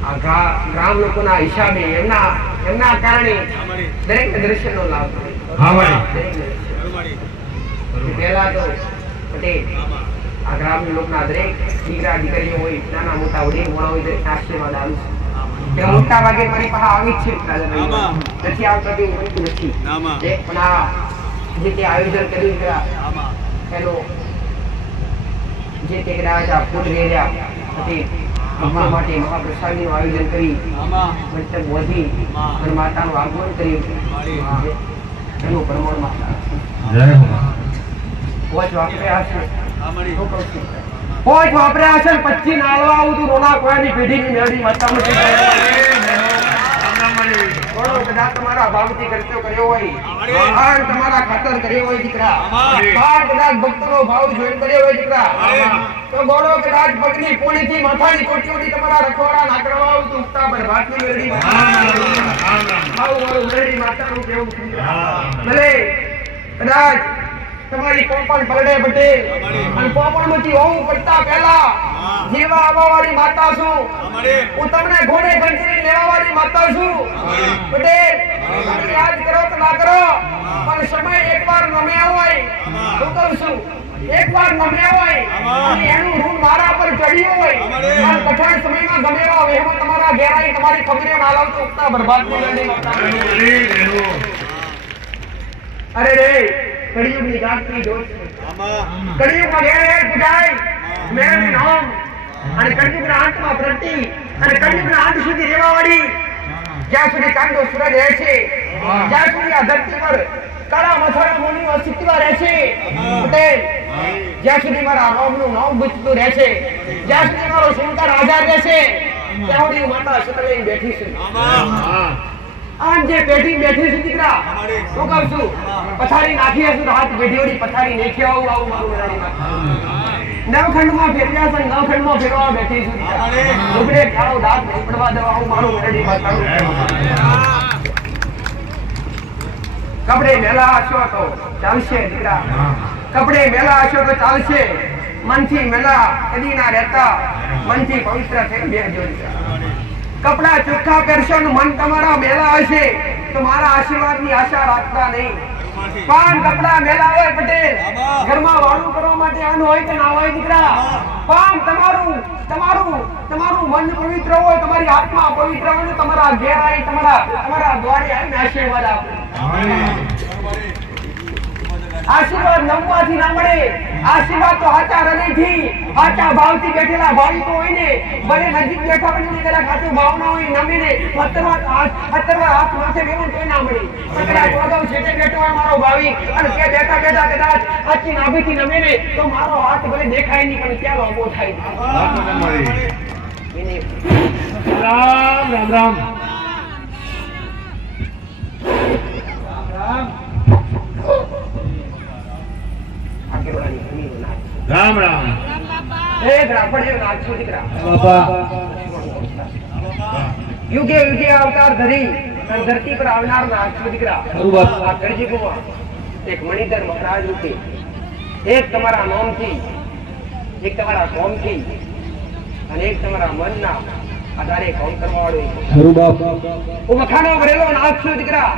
આ ગ્રામ લોકોના હિસાબે એમના કારણે દરેકને દર્શનનો લાભ મળે। પહેલા તો પટેલ આ ગ્રામ લોકોના દરેક દીકરા દીકરીઓ હોય, નાના મોટા વડીલ મોણા હોય, દરેક આશીર્વાદ આવું છે। મોટા ભાગે મારી પાસે આવી જ છે, નથી આવતા તેવું બનતું નથી, પણ આ જે તે આયોજન કર્યું એનો જે તે કદાચ આ ફૂટ રેર્યા ભગવાન માટે મહાપ્રસાદીનું આયોજન કરી મંચક વધી અને માતાનું આગમન કર્યું એનું પ્રમાણ માતા પોચ વાપર્યા હશે, પછી નાળવા આવું તું રોના કોયાની પેઢીની મેળવી માતાનું કદાચ તમારા ભાવથી ખર્ચો કર્યો હોય, તમારા ખાતર કર્યો હોય દીકરા, કદાચ ભક્તનો ભાવ જોઈને કર્યો હોય દીકરા, તો ગોળો કદાચ પગની પોણીથી માથાની કોટીઓથી તમારા રખવાડા ના કરવા આવું તું ઉગતા બરબાદની મેળવી મારું મેળવી માતાનું કેવું ભલે કદાચ તમારી પોપણ પરડે પટેલ અને પોપણમાંથી હોવું પડતા પહેલા જેવા આવવાવાળી માતા છું, હું તમને ઘોડે ગંજીરી લેવાવાળી માતા છું પટેલ, તમે યાદ કરો તો ના કરો પણ સમય એકવાર નમ્યા હોય હું કહું છું, એકવાર નમ્યા હોય અને એનું ઋણ મારા પર ચડ્યું હોય અને કઠણ સમયમાં ગમે એવા વહેમો તમારા ઘેરાઈ તમારી ખબરે ના લાવતો ઉગતા બરબાદ ની માતા। અરે રે કળિયુગની જાતની જોત છે, કળિયુગમાં ઘેર પૂજાય મેળવી નામ અને કળિયુગના અંતમાં પ્રતિ અને કળિયુગના અંત સુધી રહેવાવાળી જ્યાં સુધી ચાંદો સૂરજ રહે છે, જ્યાં સુધી આ ધરતી પર કાળા મથાળા મુનિઓ અસ્તિત્વ રહે છે પટેલ, જ્યાં સુધી મારા નામનું નામ ગુંજતું રહે છે, જ્યાં સુધી મારો શંકર આઝાદ રહેશે ત્યાં સુધી માતા સતલઈ બેઠી છે। આમ જે પેઢી બેઠી છે દીકરા શું કહું છું, પથારી નાખી હશે તો હાથ પેઢીઓની પથારી નાખી આવું મારું મેળાની માતા નવખંડમાં ફેરવ્યા છે, નવખંડમાં ફેરવા બેઠી છું ઉગડે કાળો દાંત નહીં પડવા દેવા આવું મારું મેળાની માતા। કપડે મેલા હશો તો ચાલશે દીકરા, કપડે મેલા હશો તો ચાલશે, મનથી મેલા કદી ના રહેતા, મનથી પવિત્ર થઈ બેસજો દીકરા। કપડા ચોખ્ખા પહેરશો ને મન તમારા મેલા હશે તો મારા આશીર્વાદની આશા રાખતા નહીં, પણ કપડા મેલા હોય પટેલ ઘરમાં વાળું કરવા માટે આનું હોય કે ના હોય દીકરા, પણ તમારું મન પવિત્ર હોય, તમારી આત્મા પવિત્ર હોય, તમારા ઘેર આવી તમારા દ્વારે આવીને આશીર્વાદ આપે। આશીર્વાદ નમવાથી ના મળે, આશીર્વાદ તો હાચા હૃદયથી, હાચા ભાવથી બેઠેલા ભાવિકો હોય ને, ભલે નજીક બેઠા હોય ને કદાચ હાચો ભાવના હોય નમીને 17 હાથ માથે મેળવું તો ના મળે. કદાચ વગવ છેટે બેઠો હોય મારો ભાવિક અને તે બેઠા બેઠા કદાચ હાચી નાભીથી નમીને તો મારો હાથ ભલે દેખાય નહીં પણ ક્યાં લાંબો થાય. રામ રામ રામ રામ રામ એ દ્રાપડે નાચો દીકરા બાપા યુગે યુગે અવતાર ધરી અને ધરતી પર આવનાર નાચો દીકરા. આ કળયુગમાં એક મણિધર મહારાજ રૂપે એક તમારા નામથી, એક તમારા કોમથી અને એક તમારા મનના આધારે કામ કરવા વાળો હું વખાણો ભરેલો નાચો દીકરા.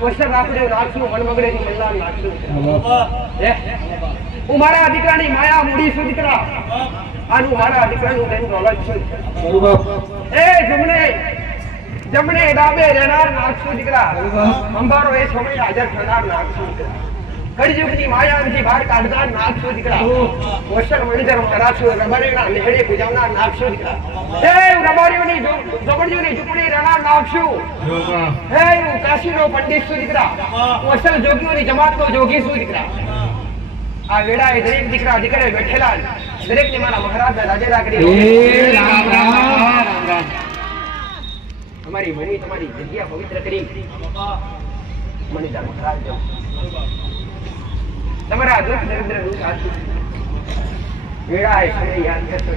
વર્ષ આપણે નાચું મન મગડેથી મનના નાચું હું મારા દીકરાની માયા મૂડી છું દીકરા. આનું મારા દીકરાનું ધન દોલત છું. એ જમણે ડાબે રહેનાર નાચું દીકરા. અંબારો એ સમય હાજર થનાર નાચું દીકરા. કળયુગની માયામાંથી બહાર કાઢનાર નાચું દીકરા. વસન મણિધર મહારાજ રબારીના લેહડે પૂજાવનાર નાચું દીકરા. એ રબારીઓની જબરજોની ઝૂંપડી રહેનાર નાચું. એ હું કાશીનો પંડિત છું દીકરા. વસલ જોગીઓની જમાતનો જોગી છું દીકરા. આ વેળાએ દરેક દીકરા દીકરે બેઠેલા દરેક ને મારા મહારાજના રાજેદા કરી. અમારી ભૂમિ તમારી જગ્યા પવિત્ર કરી મણિધર મહારાજ તમારા દુઃખ દરિદ્ર દુઃખ આશી વેળાએ સમય યાદ કરતો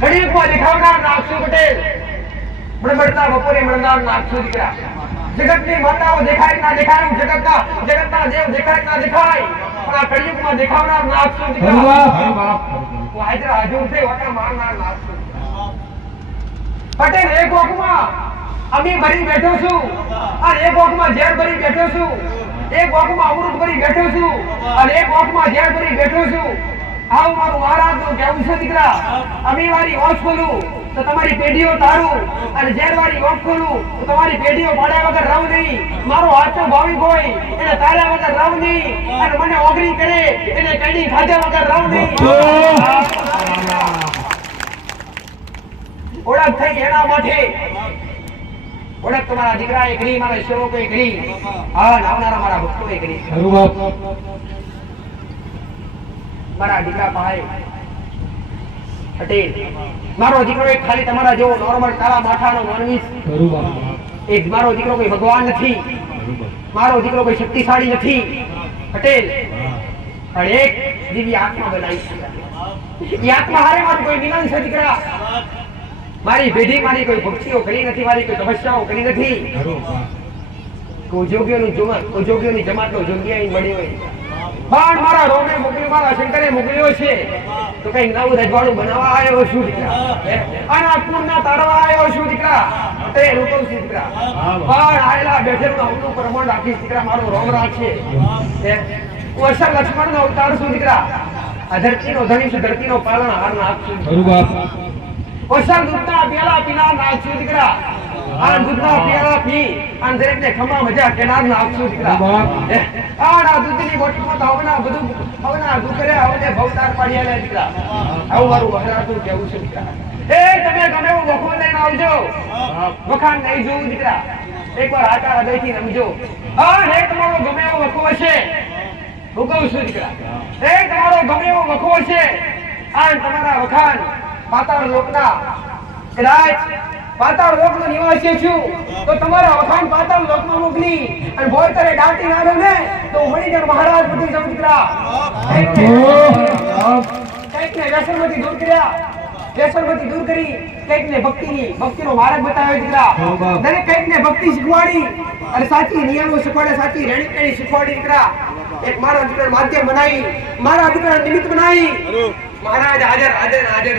કળિયુગમાં દેખાવનાર નાગસુ પટેલ બળબડતા બપોરે મળનાર નાગસુ દીકરા. જગતની માતાઓ દેખાય ના દેખાય, જગતના દેવ દેખાય ના દેખાય, પણ આ કળિયુગમાં દેખાવનાર નાગસુ દીકરા. હાજરા હાજર છે વાટા મારનાર નાગસુ પટેલ. એક વખમાં અમી ભરી બેઠો છું અને એક વખમાં ઝેર ભરી બેઠો છું, એક વખમાં અમૃત ભરી બેઠો છું અને એક વખમાં ઝેર ભરી બેઠો છું. આવું મારું મહારાજનું કહેવું છે દીકરા. અમી વાળી ઓછ ખોલું તો તમારી પેઢીઓ તારું અને ઝેર વાળી ઓછ ખોલું તો તમારી પેઢીઓ પાડ્યા વગર રહું નહીં. મારો હાચો ભાવિક હોય એને તાર્યા વગર રહું નહીં અને મને ઓગળી કરે એને કડી ખાધા વગર રહું નહીં. ઓળખ થઈ એના માટે ઓળખ તમારા દીકરા એ કરી, મારા સેવકો એ કરી, હા આવનારા મારા ભક્તો એ કરી. મારા દીકરા ભાઈ પટેલ મારો દીકરો એક ખાલી તમારા જેવો નોર્મલ કાળા માથાનો માનવી. એક મારો દીકરો કોઈ ભગવાન નથી, મારો દીકરો કોઈ શક્તિશાળી નથી પટેલ, પણ એક દિવ્ય આત્મા બનાવી. એ આત્મા હારે મારું કોઈ વિનાશ છે દીકરા. મારી પેઢી મારી કોઈ ભક્તિઓ કરી નથી, મારી કોઈ તપસ્યાઓ કરી નથી. જોગીઓની જમાતનો જોગી અહીં મળ્યો હોય પણ મારા રોમે મોકલ્યો, મારા શંકરે મોકલ્યો છે તો કઈ નવું રજવાડું બનાવવા આવ્યો છું દીકરા. આના પૂર્ણ તારવા આવ્યો છું દીકરા. તે લોકો છું દીકરા. પણ આયેલા બેઠેલું અવનું પ્રમાણ રાખીશ દીકરા. મારો રોમ રાખશે. વર્ષા લક્ષ્મણનો અવતાર છું દીકરા. આ ધરતીનો ધણી છું, ધરતીનો પાલન હાર નાખશું. વર્ષા દૂધના પ્યાલા પીનાર નાખશું દીકરા. આ દૂધના પ્યાલા પી અને દરેકને ખમા મજા કેનાર નાખશું દીકરા. આ દૂધની બોટલમાં તો હવના બધું હવના દુકરે હવને ભવતાર પાડ્યા દીકરા. આવું મારું મહારાજનું કહેવું છે દીકરા. એ તમે ગમે એવું વખો લઈને આવજો, વખાણ નહીં જોવું દીકરા. એકવાર આટા હૃદયથી રમજો. એ તમારો ગમે એવો વખો હશે હું કહું છું દીકરા. એ તમારો ગમે એવો વખો હશે આ તમારા વખાણ પાતાળ લોકના કદાચ પાતાળ લોકનો નિવાસી છું તો તમારા વખાણ પાતાળ લોકમાં મોકલી અને બોયતરે દાટી ના દઉં ને તો મણિધર મહારાજ બધી જાઉં દીકરા. કઈકને વ્યસનમાંથી દૂર કર્યા, વ્યસનમાંથી દૂર કરી કઈકને ભક્તિનો માર્ગ બતાવ્યો દીકરા. દરેક કઈકને ભક્તિ શીખવાડી અને સાચી નિયમો શીખવાડે, સાચી રેણી શીખવાડી દીકરા. એક મારા દીકરા માધ્યમ બનાવી, મારા દીકરા નિમિત્ત બનાવી. મહારાજ હાજર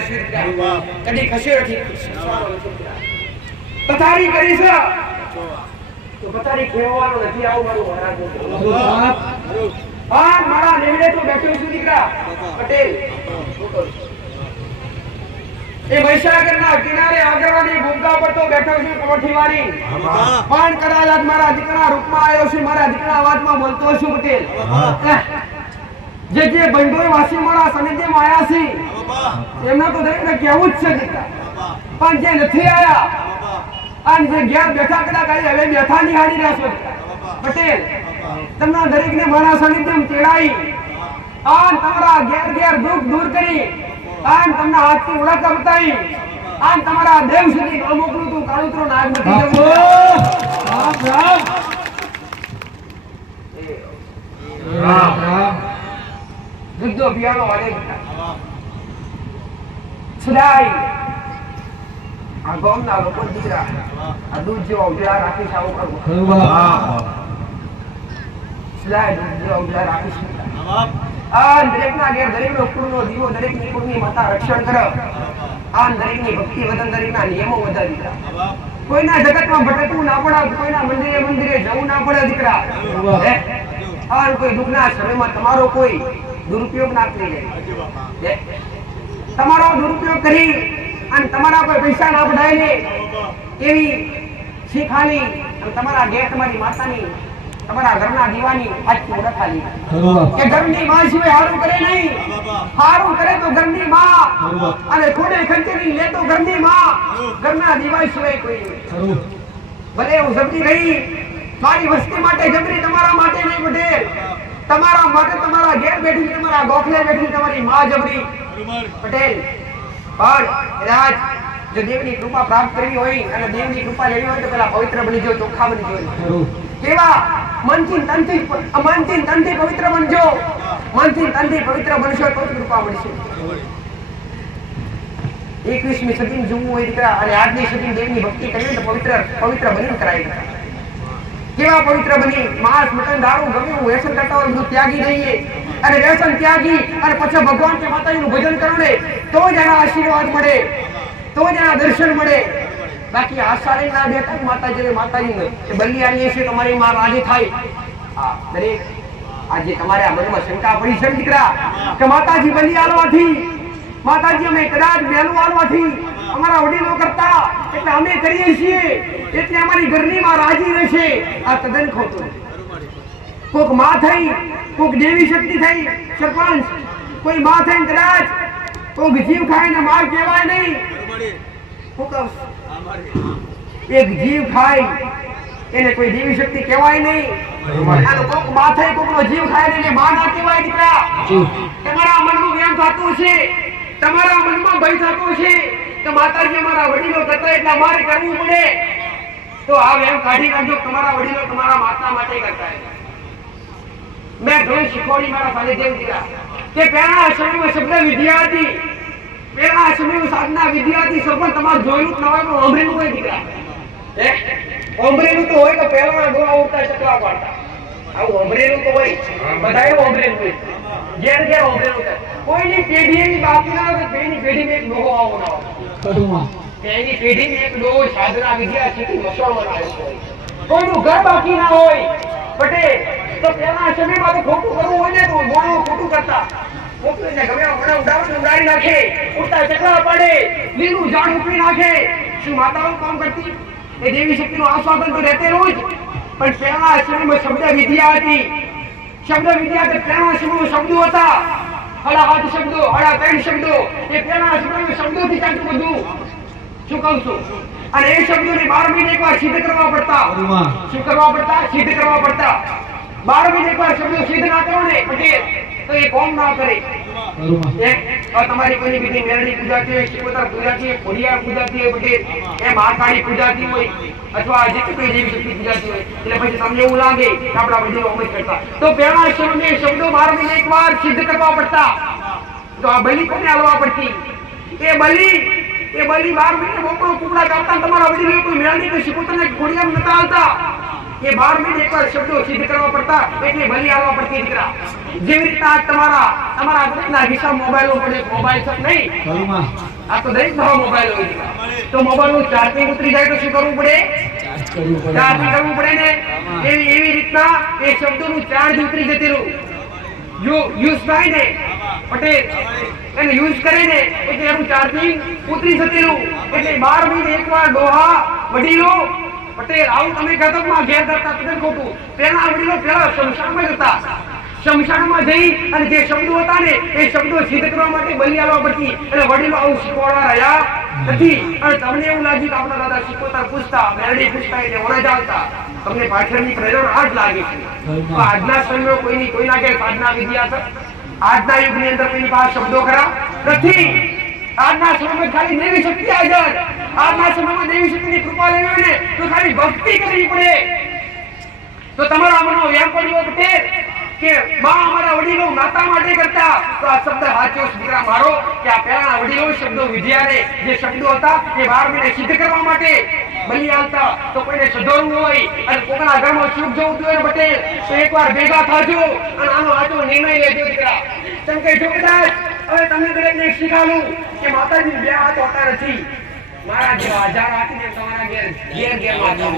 છે દીકરા. કદી કશું નથી પથારી કરી છે તો પથારી ખેવવાનો નથી. આવું મારું મહારાજ મારા નિમિત્તે તો બેઠો છું દીકરા પટેલ. એ મહીસાગરના કિનારે આગળવાની ભૂમિકા પર તો બેઠો છું કોઠીવાળી પણ કદાચ આજ મારા દીકરા રૂપમાં આવ્યો છું, મારા દીકરા અવાજમાં બોલતો છું પટેલ. જે બંધોય વાસી મારા સનિધ્યમાં આવ્યા છે એમને તો દરેકને કહેવું જ છે દીકરા, પણ જે નથી આવ્યા અને જે ઘેર બેઠા કદાચ હવે બેઠા નિહાળી રહ્યા છો પટેલ, તમને દરેકને મારા સાનિધ્યમાં તેડાઈ અને તમારા ઘેર ઘેર દુઃખ દૂર કરી અને તમને હાથથી ઓળખ બતાવી અને તમારા દેવ સુધી મોકલું તું કાળુતરો નાગ નથી જવું. રામ રામ દૂધનો પિયાનો વાલે સદાય આ ગામના લોકો દીકરા આ દૂધ જેવા ઉજળા રાખી છે આવું કરવું. ખરું બાપ સદાય દૂધ જેવા ઉજળા રાખી છે. આ દરેકના ઘેર દરેકનો કુળનો દીવો દરેકની કુળની માતા રક્ષણ કરે. આ દરેકની ભક્તિ વધન દરેકના નિયમો વધે દીકરા. કોઈના જગતમાં ભટકવું ના પડે, કોઈના મંદિરે મંદિરે જવું ના પડે દીકરા. આ કોઈ દુઃખના સમયમાં તમારો કોઈ દુરુપયોગ ના કરી જાય. તમારો દુરુપયોગ કરી અને તમારા કોઈ પૈસા ના પડાય ને એવી શીખાલી અને તમારા ઘેર તમારી માતાની તમારા ઘરના દીવાની આજથી ઓળખ આલી કે ઘરની માં સિવાય હારું કરે નહીં, હારું કરે તો ઘરની માં અને થોડે ખંચેરી લે તો ઘરની માં, ઘરના દીવા સિવાય કોઈ નહીં. ભલે હું જબરી રહી મારી વસ્તી માટે જબરી, તમારા માટે નહીં પટેલ, તમારા માટે તમારા ઘેર બેઠી તમારા ગોખલે બેઠી તમારી માં જબરી પટેલ. પણ રાજ જો દેવની કૃપા પ્રાપ્ત કરવી હોય અને દેવની કૃપા લેવી હોય તો પેલા પવિત્ર બની જાઓ, ચોખ્ખા બની જાઓ. કેવા મનથી તનથી પવિત્ર બનજો, મનથી તનથી પવિત્ર બનશો તો કૃપા મળશે. 21મી સદીમાં જોવું હોય દીકરા અને આજની સદીમાં દેવની ભક્તિ કરવી તો પવિત્ર બની કરાય. કેવા પવિત્ર બની માંસ મટન દારૂ ગમ્યું વ્યસન કરતા હોય બધું ત્યાગી દઈએ અને વ્યસન ત્યાગી અને પછી ભગવાન કે માતાજીનું ભજન કરો ને તો જ એના આશીર્વાદ મળે, તો જ એના દર્શન મળે. બાકી આશારે ના બેઠા માતાજી બલી આવીએ છે તમારી માં રાજી થાય. દરેક આજે તમારે આ મનમાં શંકા પડી છે દીકરા કે માતાજી બલી આલવાથી, માતાજી અમે કદાચ બેનું આલવાથી અમારા વડીલો કરતા એટલે અમે કરીએ છીએ એટલે અમારી ઘરની માં રાજી રહેશે. આ તદ્દન ખોટું. કોક માં થઈ, કોક દેવી શક્તિ થઈ સરપંચ, કોઈ માં થઈને કદાચ કોક જીવ ખાઈને માં કહેવાય નહીં. એક જીવ ખાય એને કોઈ દેવી શક્તિ કહેવાય નહીં. અને કોક માં થઈ કોકનો જીવ ખાય એને માં ના કહેવાય દીકરા. તમારા મનમાં એમ થતું છે, તમારા મનમાં ભય થતો છે કે માતાજી અમારા વડીલો કરતા એટલે અમારે કરવું પડે, તો આ એમ કાઢી કાઢજો તમારા વડીલો તમારા માતા માટે કરતા. મેં ઘણું શીખવાડી મારા સાનિધ્ય દીકરા કે પહેલા સમયમાં શબ્દ વિદ્યાર્થી, પહેલા સમયમાં સાધના વિદ્યાર્થી સપન તમારે જોયેલું જ ન હોય પણ ઓમરેલું હોય દીકરા. ઓમરેલું તો હોય તો પહેલા ગોળા ઉડતા ચકલા પાડતા. આવું ઓમરેલું તો હોય, બધાએ ઓમરેલું હોય, ઘેર ઘેર ઓમરેલું થાય. કોઈની પેઢી એવી બાકી ના હોય કે પેઢીની પેઢીમાં એક ડોહો આવો ના હોય. એની પેઢીની એક ડોહો સાધના વિદ્યાર્થી મસળવાનો આવ્યો હોય. કોઈનું ઘર બાકી ના હોય પટેલ. તો પહેલા સમયમાં તો ખોટું કરવું હોય ને તો મોણું ખોટું કરતા. ઉડાડી નાખે, ઉડતા ચકલા પાડે, લીલું ઝાડ ઉપડી નાખે. શું માતાઓ કામ કરતી? એ દેવી શક્તિનું આસ્વાદન તો રહેતેલું જ. પણ પહેલા સમયમાં શબ્દ વિદ્યા હતી. શબ્દ વિદ્યા તે પહેલા સમયમાં શબ્દો હતા. હળા હાથ શબ્દો, હળા ત્રણ શબ્દો. એ પહેલા સમયમાં શબ્દોથી ચાલતું બધું. શું કહું છું? અને એ શબ્દોને 12 મહિને એકવાર સિદ્ધ કરવા પડતા. શું કરવા પડતા? સિદ્ધ કરવા પડતા. 12 મહિને એકવાર શબ્દો સિદ્ધ ના કરો ને પટેલ તો એ કોમ ના કરે. તમારી કોઈની બીજી મેરડી પૂજાતી હોય, શિકોતર પૂજાતી હોય, ખોડિયાર પૂજાતી હોય પટેલ, એ મહાકાળી પૂજાતી હોય અથવા જે કોઈ દેવી શક્તિ પૂજાતી હોય એટલે પછી તમને એવું લાગે કે આપણા વડીલો અમર કરતા. તો પહેલા શબ્દો 12 મહિને એકવાર સિદ્ધ કરવા પડતા. તો આ બલિ કોને આલવા પડતી? એ બલિ 12 મહિને મોકળો કુકડા કાપતા. તમારા વડીલો કોઈ મેરડી કે શિકોતર ને ખોડિયાર નતા આવતા. એ 12 મહિને એકવાર શબ્દો સિદ્ધ કરવા પડતા એટલે બલિ આલવા પડતી દીકરા. જેવી રીતના તમારા દરેકના હિસાબ મોબાઈલ પડે, મોબાઈલ છે નહીં, આ તો દરેક ભાવ મોબાઈલ હોય દીકરા. તો મોબાઈલ નું ચાર્જિંગ ઉતરી જાય તો શું કરવું પડે? ચાર્જિંગ કરવું પડે ને. એવી રીતના એ શબ્દોનું ચાર્જ ઉતરી જતી રહ્યું. યુઝ થાય ને પટેલ એને યુઝ કરીને એટલે એનું ચાર્જિંગ ઉતરી શકેલું એટલે 12 મહિને એકવાર ડોહા વડીલો પટેલ આવું તમે કદમમાં ઘેર કરતા તદ્દન ખોટું. પહેલા વડીલો પહેલા શમશાનમાં જતા, શમશાનમાં જઈ અને જે શબ્દો હતા ને એ શબ્દો સિદ્ધ કરવા માટે બલિ આલવા પડતી અને વડીલો આવું શીખવાડવા રહ્યા નથી. અને તમને એવું લાગ્યું કે આપણા દાદા શીખવતા પૂછતા મેરડી પૂછતા એટલે ઓરા ચાલતા, તમને પાછળની પ્રેરણા આ જ લાગે છે. તો આજના સમયમાં કોઈના ઘેર સાધના વિદ્યા છે? આજના યુગની અંદર કોઈની પાસે શબ્દો ખરા નથી. આજના સમયમાં ખાલી દેવી શક્તિ હાજર. આજના સમયમાં દેવી શક્તિની કૃપા લેવી હોય ને તો ખાલી ભક્તિ કરવી પડે. તો તમારા મનમાં વ્યામ પડ્યો પટેલ કે માં અમારા વડીલો માતા માટે કરતા, તો આ શબ્દ સાચો દીકરા મારો કે આ પહેલાના વડીલો શબ્દો વિદ્યાને જે શબ્દો હતા એ 12 મહિને સિદ્ધ કરવા માટે બલિ આલતા. તો કોઈને સધોરવું હોય અને કોકના ઘરમાં સુખ જોવું હોય પટેલ તો એકવાર ભેગા થાજો અને આનો સાચો નિર્ણય લેજો દીકરા. કેમ કે જો કદાચ હવે તમને દરેકને શીખાડું કે માતાજી બે હાથ હોતા નથી. મારા જેવા 1000 હાથને તમારા ઘેર માતા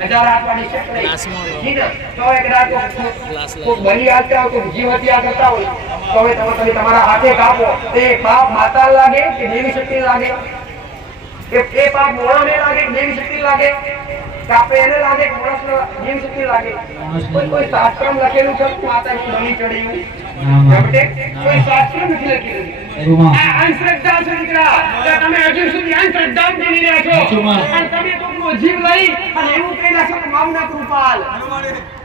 1000 હાથ વાળી શક્તિ જી ને તો એક રાત કોઈ બલિ આલતા હોય, કોઈ જીવ હત્યા કરતા હોય તો હવે તમે તમારા હાથે કાપો તો એ પાપ માતા લાગે કે દેવી શક્તિ લાગે? એ પાપ મોળાને લાગે કે દેવી શક્તિ લાગે? કાપે એને લાગે કે મોળાને દેવી શક્તિ લાગે? કોઈ શાસ્ત્રમાં લખેલું છે માતાજી બલિ ચડ્યું? કોઈ શાસ્ત્ર નથી લખેલું. આ અંધશ્રદ્ધા છે દીકરા. તમે હજુ સુધી અંધશ્રદ્ધા માની રહ્યા છો અને તમે કોકનો જીવ લઈ અને એવું કહી રહ્યા છો કે માવના કૃપાલ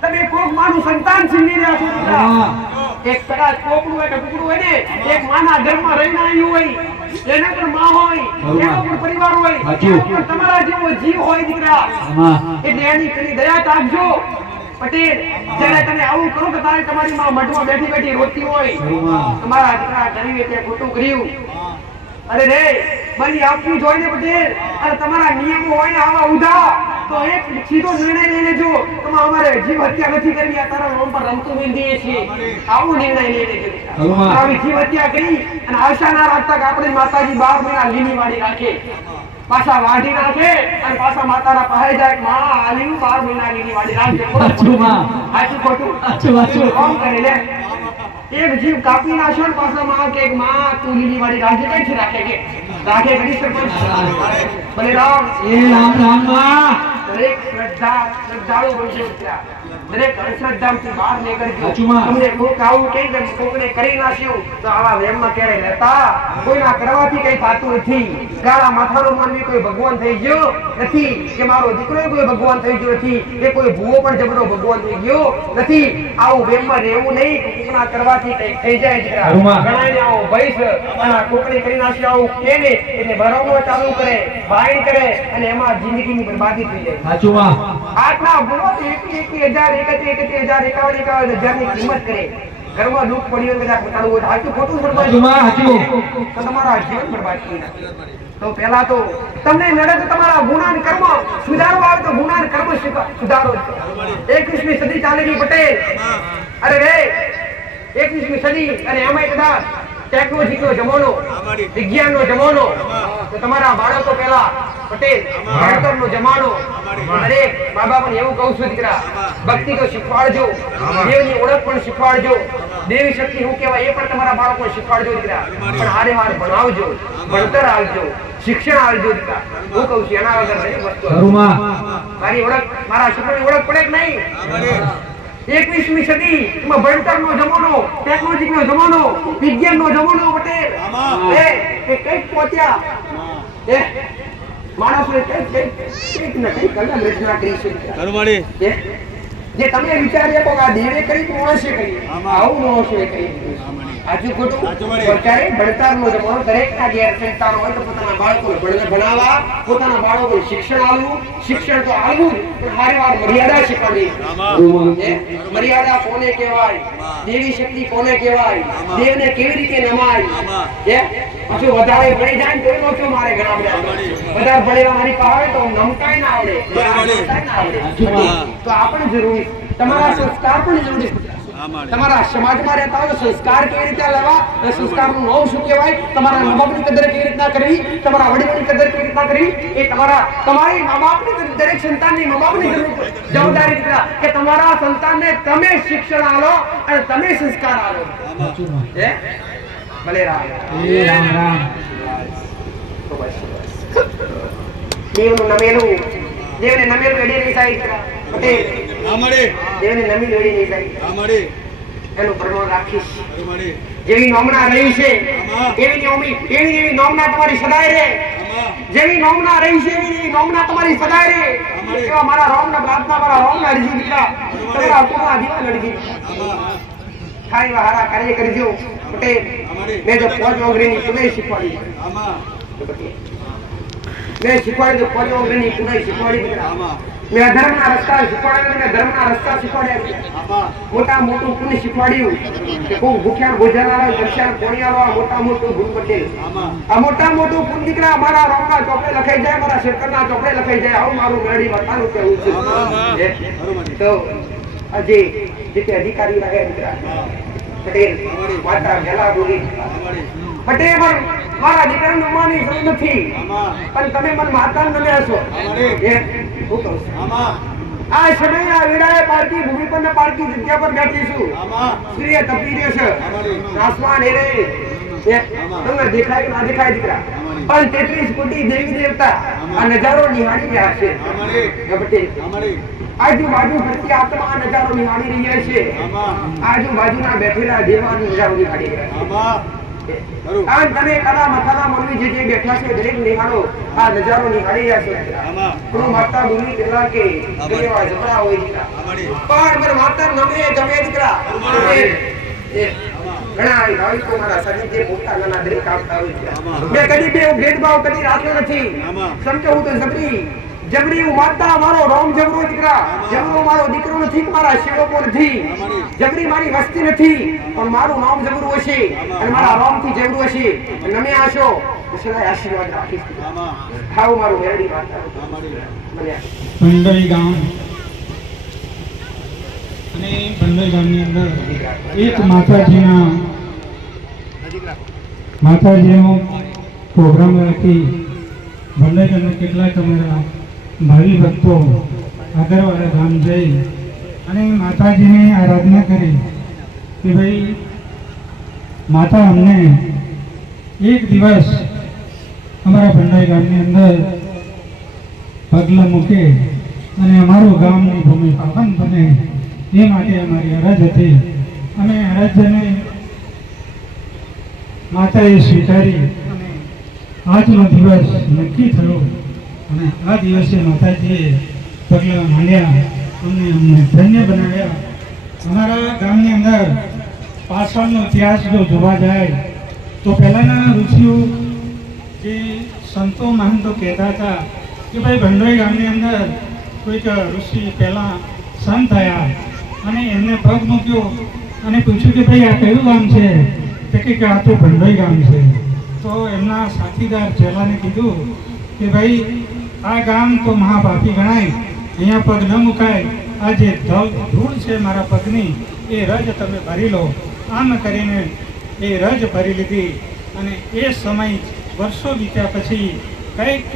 તમે કોક માનું સંતાન છીનવી રહ્યા છો દીકરા. એક કદાચ કોકનું હોય કે ટુકડું હોય ને એક માના ઘરમાં રહીને આવ્યું હોય એને પણ માં હોય એનો પણ પરિવાર હોય પણ તમારા જેવો જીવ હોય દીકરા. એટલે એની પેલી દયા તાકજો પટેલ. જ્યારે તમે આવું કરો કે તારે તમારી માં મઢમાં બેઠી બેઠી રોતી હોય તમારા દીકરા ગરીબે તે ખોટું કર્યું, અરે રે બલિ આપવું જોઈને પટેલ અને તમારા નિયમો હોય ને આવા ઉધા તો એક સીધો નિર્ણય લઈ લેજો તમે અમારે જીવ હત્યા નથી કરવી, આ તારા નામ પર રમતું વિંધીએ છીએ આવો નિર્ણય લઈ લેજો. આવી જીવ હત્યા કરી અને આશા ના રાખતા કે આપણે માતાજી 12 મહિના લીલી વાળી રાખે, પાછા વાઢી નાખે અને પાછા માતાના પાસે જાય માં આલ્યું 12 મહિના લીલી વાળી રાખે. સાચું ખોટું કોણ કરે લે? એક જીવ કાપી નાખ્યો ને પાછા માં કે માં તું લીલી વાળી રાખે કઈથી રાખે કે રાખે કરી સરપંચ ભલે રામ એ રામ રામ માં દરેક શ્રદ્ધાળુ બનશે દરેક અંધશ્રદ્ધામાંથી બહાર નીકળજો. તમને કોક આવું કહી દે કોકને કરી નાખ્યું તો આવા વેમમાં ક્યારે રહેતા? કોઈના કરવાથી કઈ થતું નથી. ગાળા માથાનો માનવી કોઈ ભગવાન થઈ ગયો નથી કે મારો દીકરો કોઈ ભગવાન થઈ ગયો નથી કે કોઈ ભૂવો પણ જબરો ભગવાન થઈ ગયો નથી. આવું વેમમાં રહેવું નહીં. કોકના કરવાથી કઈ થઈ જાય દીકરા. ઘણાને આવો ભય છે અને કોકને કરી નાખ્યું આવું કે ને એટલે ભરવવા ચાલુ કરે, ભાઈ કરે અને એમાં જિંદગીની બરબાદી થઈ જાય. આજના ગુનો 21,000 ની કિંમત કરે. ઘરમાં દુઃખ પડ્યું કદાચ બતાડવું હોય સાચું ખોટું બરબાદ તો તમારા જીવન બરબાદ કરી નાખે. તો પહેલા તો તમને નડે તો તમારા ગુનાન કર્મ સુધારવા આવે તો ગુનાન કર્મ સુધારો. 21મી સદી ચાલેલી પટેલ. અરે રે 21મી સદી અને એમાં કદાચ ટેકનોલોજીનો જમાનો, વિજ્ઞાનનો જમાનો તો તમારા બાળકો પહેલા પટેલ ભણતરનો જમાનો. દરેક મા બાપને એવું કહું છું દીકરા ભક્તિ તો શીખવાડજો, દેવની ઓળખ પણ શીખવાડજો, દેવી શક્તિ શું કહેવાય એ પણ તમારા બાળકોને શીખવાડજો દીકરા. પણ હારે હાર ભણાવજો, ભણતર આવજો, શિક્ષણ આવજો દીકરા. હું કહું છું એના વગર દરેક વસ્તુ મારી ઓળખ મારા છોકરાની ઓળખ પડે કે નહીં? 21મી સદી એમાં ભણતરનો જમાનો, ટેકનોલોજીનો જમાનો, વિજ્ઞાનનો જમાનો પટેલ. એ કઈક પહોંચ્યા માણસને કઈક ને કઈક અલગ રચના કરી છે. જે તમે વિચારીએ તો આ દેવે કરી તો માણસે કરી, આવું માણસે કરી. આજુ ખોટું અત્યારે ભણતરનો જમાનો. દરેકના ઘેર સંતાનો હોય તો પોતાના બાળકોને ભણાવવા, પોતાના બાળકોને શિક્ષણ આપવું. શિક્ષણ તો આપવું પણ હારે વાર મર્યાદા શીખવાડવી. મર્યાદા કોને કહેવાય? દેવી શક્તિ કોને કહેવાય? દેવને કેવી રીતે નમાય? હજુ વધારે ભણી જાય ને તો કેમ મારે ઘણા બધા વધારે ભણેલા મારી પાસે તો નમતાય ના આવડે. તો આપણે જરૂરી તમારા સંસ્કાર પણ જરૂરી. તમારા સમાજમાં રહેતા હોય સંસ્કાર કેવી રીતે લેવા અને સંસ્કારનું નામ શું કહેવાય? તમારા મા બાપની કદર કેવી રીતના કરવી? તમારા વડીલોની કદર કેવી રીતના કરવી? એ તમારી મા બાપની દરેક સંતાનની મા બાપની જવાબદારી દીકરા કે તમારા સંતાનને તમે શિક્ષણ આલો અને તમે સંસ્કાર આલો. ભલે રામ એ રામ રામ. તો બસ દેવનું નમેલું દેવને નમેલું એડી નહીં થાય પટેલ દેવને નમી એડી નહીં થાય એનું પ્રમાણ રાખીશ જેવી નોમના રહી છે એવી નોમના તમારી સદાય રે જેવી નોમના રહી છે એવી નોમના તમારી સદાય રે એવા મારા રોમના પ્રાર્થના મારા રોમના અરજી દીકરા તમારા પૂર્ણ દીવા લડકી ખાઈ હારા કાર્ય કરજો પટેલ મેં જો પોચ ઓગરીની કુદાઈ શીખવાડી મેં શીખવાડી પોચ ઓગરીની કુદાઈ શીખવાડી દીકરા મેં અધર્મના રસ્તા શીખવાડ્યા મેં ધર્મના રસ્તા શીખવાડ્યા મોટા મોટું પુણ્ય શીખવાડ્યું કે કોઈ ભૂખ્યા ભોજનારો દર્શન કોણિયારો મોટા મોટું ગુરુ પટેલ આ મોટા મોટું પુણ્ય દીકરા મારા રોમના ચોપડે લખાઈ જાય મારા શેરકરના ચોપડે લખાઈ જાય આવું મારું મેળવી વતાનું કહેવું છે તો આજે જે અધિકારી રહ્યા દીકરા પટેલ માતા ગેલા બોલી પટેલ પણ મારા દીકરાનું નમવાની સમજ નથી પણ તમે મને માતા નમે હશો હું કહું આ સમય આ વેળાએ પારકી ભૂમિ પર ને પારકી જગ્યા પર બેઠી છું સૂર્ય તપી રહ્યો છે આસમાન એ રે તમને દેખાય કે ના દેખાય દીકરા પણ 33 કોટી દેવી દેવતા આ નજારો નિહાળી રહ્યા છે પટેલ આજુબાજુ ફરતી આત્મા આ નજારો નિહાળી રહ્યા છે આજુબાજુના બેઠેલા દેવાનો નજારો નિહાળી રહ્યા છે આ તમે કલા મથાના મનવી જે બેઠા છે દરેક નિહાળો આ નજારો નિહાળી રહ્યા છે હું માતા ભૂમિ કેટલા કે કેવા ઝઘડા હોય દીકરા પણ મને માતા નમે ગમે દીકરા ઘણા ભાવિકો મારા સાનિધ્ય મોટા નાના દરેક આવતા હોય છે મેં કદી બે ભેદભાવ કદી રાખ્યો નથી સમજાવું તો જબરી હું માતા મારો રોમ જબરો દીકરા જબરો મારો દીકરો નથી મારા શિવકો નથી જબરી મારી વસ્તી નથી પણ મારું નામ જબરું હશે અને મારા રોમ થી જબરું હશે નમે આશો સદાય આશીર્વાદ રાખીશ ખાવ મારું મેરડી માતા ભંડોઈ ગામ અને ભંડોઈ ગામની અંદર એક માતાજીનો પ્રોગ્રામ રાખી ભંડોઈ ગામના કેટલાક અમારા ભાવિ ભક્તો આગળવાળા ગામ જઈ અને માતાજીની આરાધના કરી કે ભાઈ માતા અમને એક દિવસ અમારા ભંડારી ગામની અંદર પગલાં મૂકે અને અમારું ગામની ભૂમિ પાવન બને એ માટે અમારી અરજ હતી અને અરજને માતાએ સ્વીકારી અને આજનો દિવસ નક્કી થયો અને આ દિવસે માતાજીએ પગલાં માંડ્યા અમને ધન્ય બનાવ્યા અમારા ગામની અંદર પાછળનો ઇતિહાસ જો જોવા જાય તો પહેલાંના ઋષિઓ જે સંતો મહંતો કહેતા હતા કે ભાઈ ભંડોઈ ગામની અંદર કોઈક ઋષિ પહેલાં સંત થયા અને એમને પગ મૂક્યો અને પૂછ્યું કે ભાઈ આ કયું ગામ છે કે આ તો ભંડોઈ ગામ છે તો એમના સાથીદાર ચેલાને કીધું કે ભાઈ આ ગામ તો મહાપાપી ગણાય અહીંયા પગ ન મુકાય આ જે ધૂળ છે મારા પગની એ રજ તમે ભરી લો આમ કરીને એ રજ ભરી લીધી અને એ સમય વર્ષો વીત્યા પછી કંઈક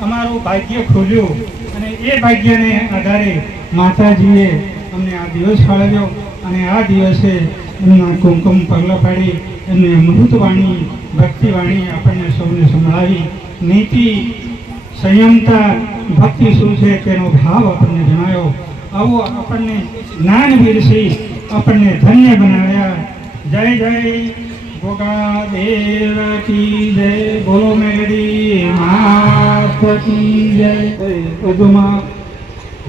અમારું ભાગ્ય ખોલ્યું અને એ ભાગ્યને આધારે માતાજીએ અમને આ દિવસ ફાળવ્યો અને આ દિવસે એમના કુમકુમ પગલાં પાડી એમને અમૃતવાણી ભક્તિવાણી આપણને સૌને સંભળાવી નીતિ સંયમતા ભક્તિ શું છે તેનો ભાવ આપણને જણાવ્યો આવો આપણને જ્ઞાન વિરસી આપણને ધન્ય બનાવ્યા જય જય ગોગા દેવ કી જય બોલો મેરી માત કી જય વધુમાં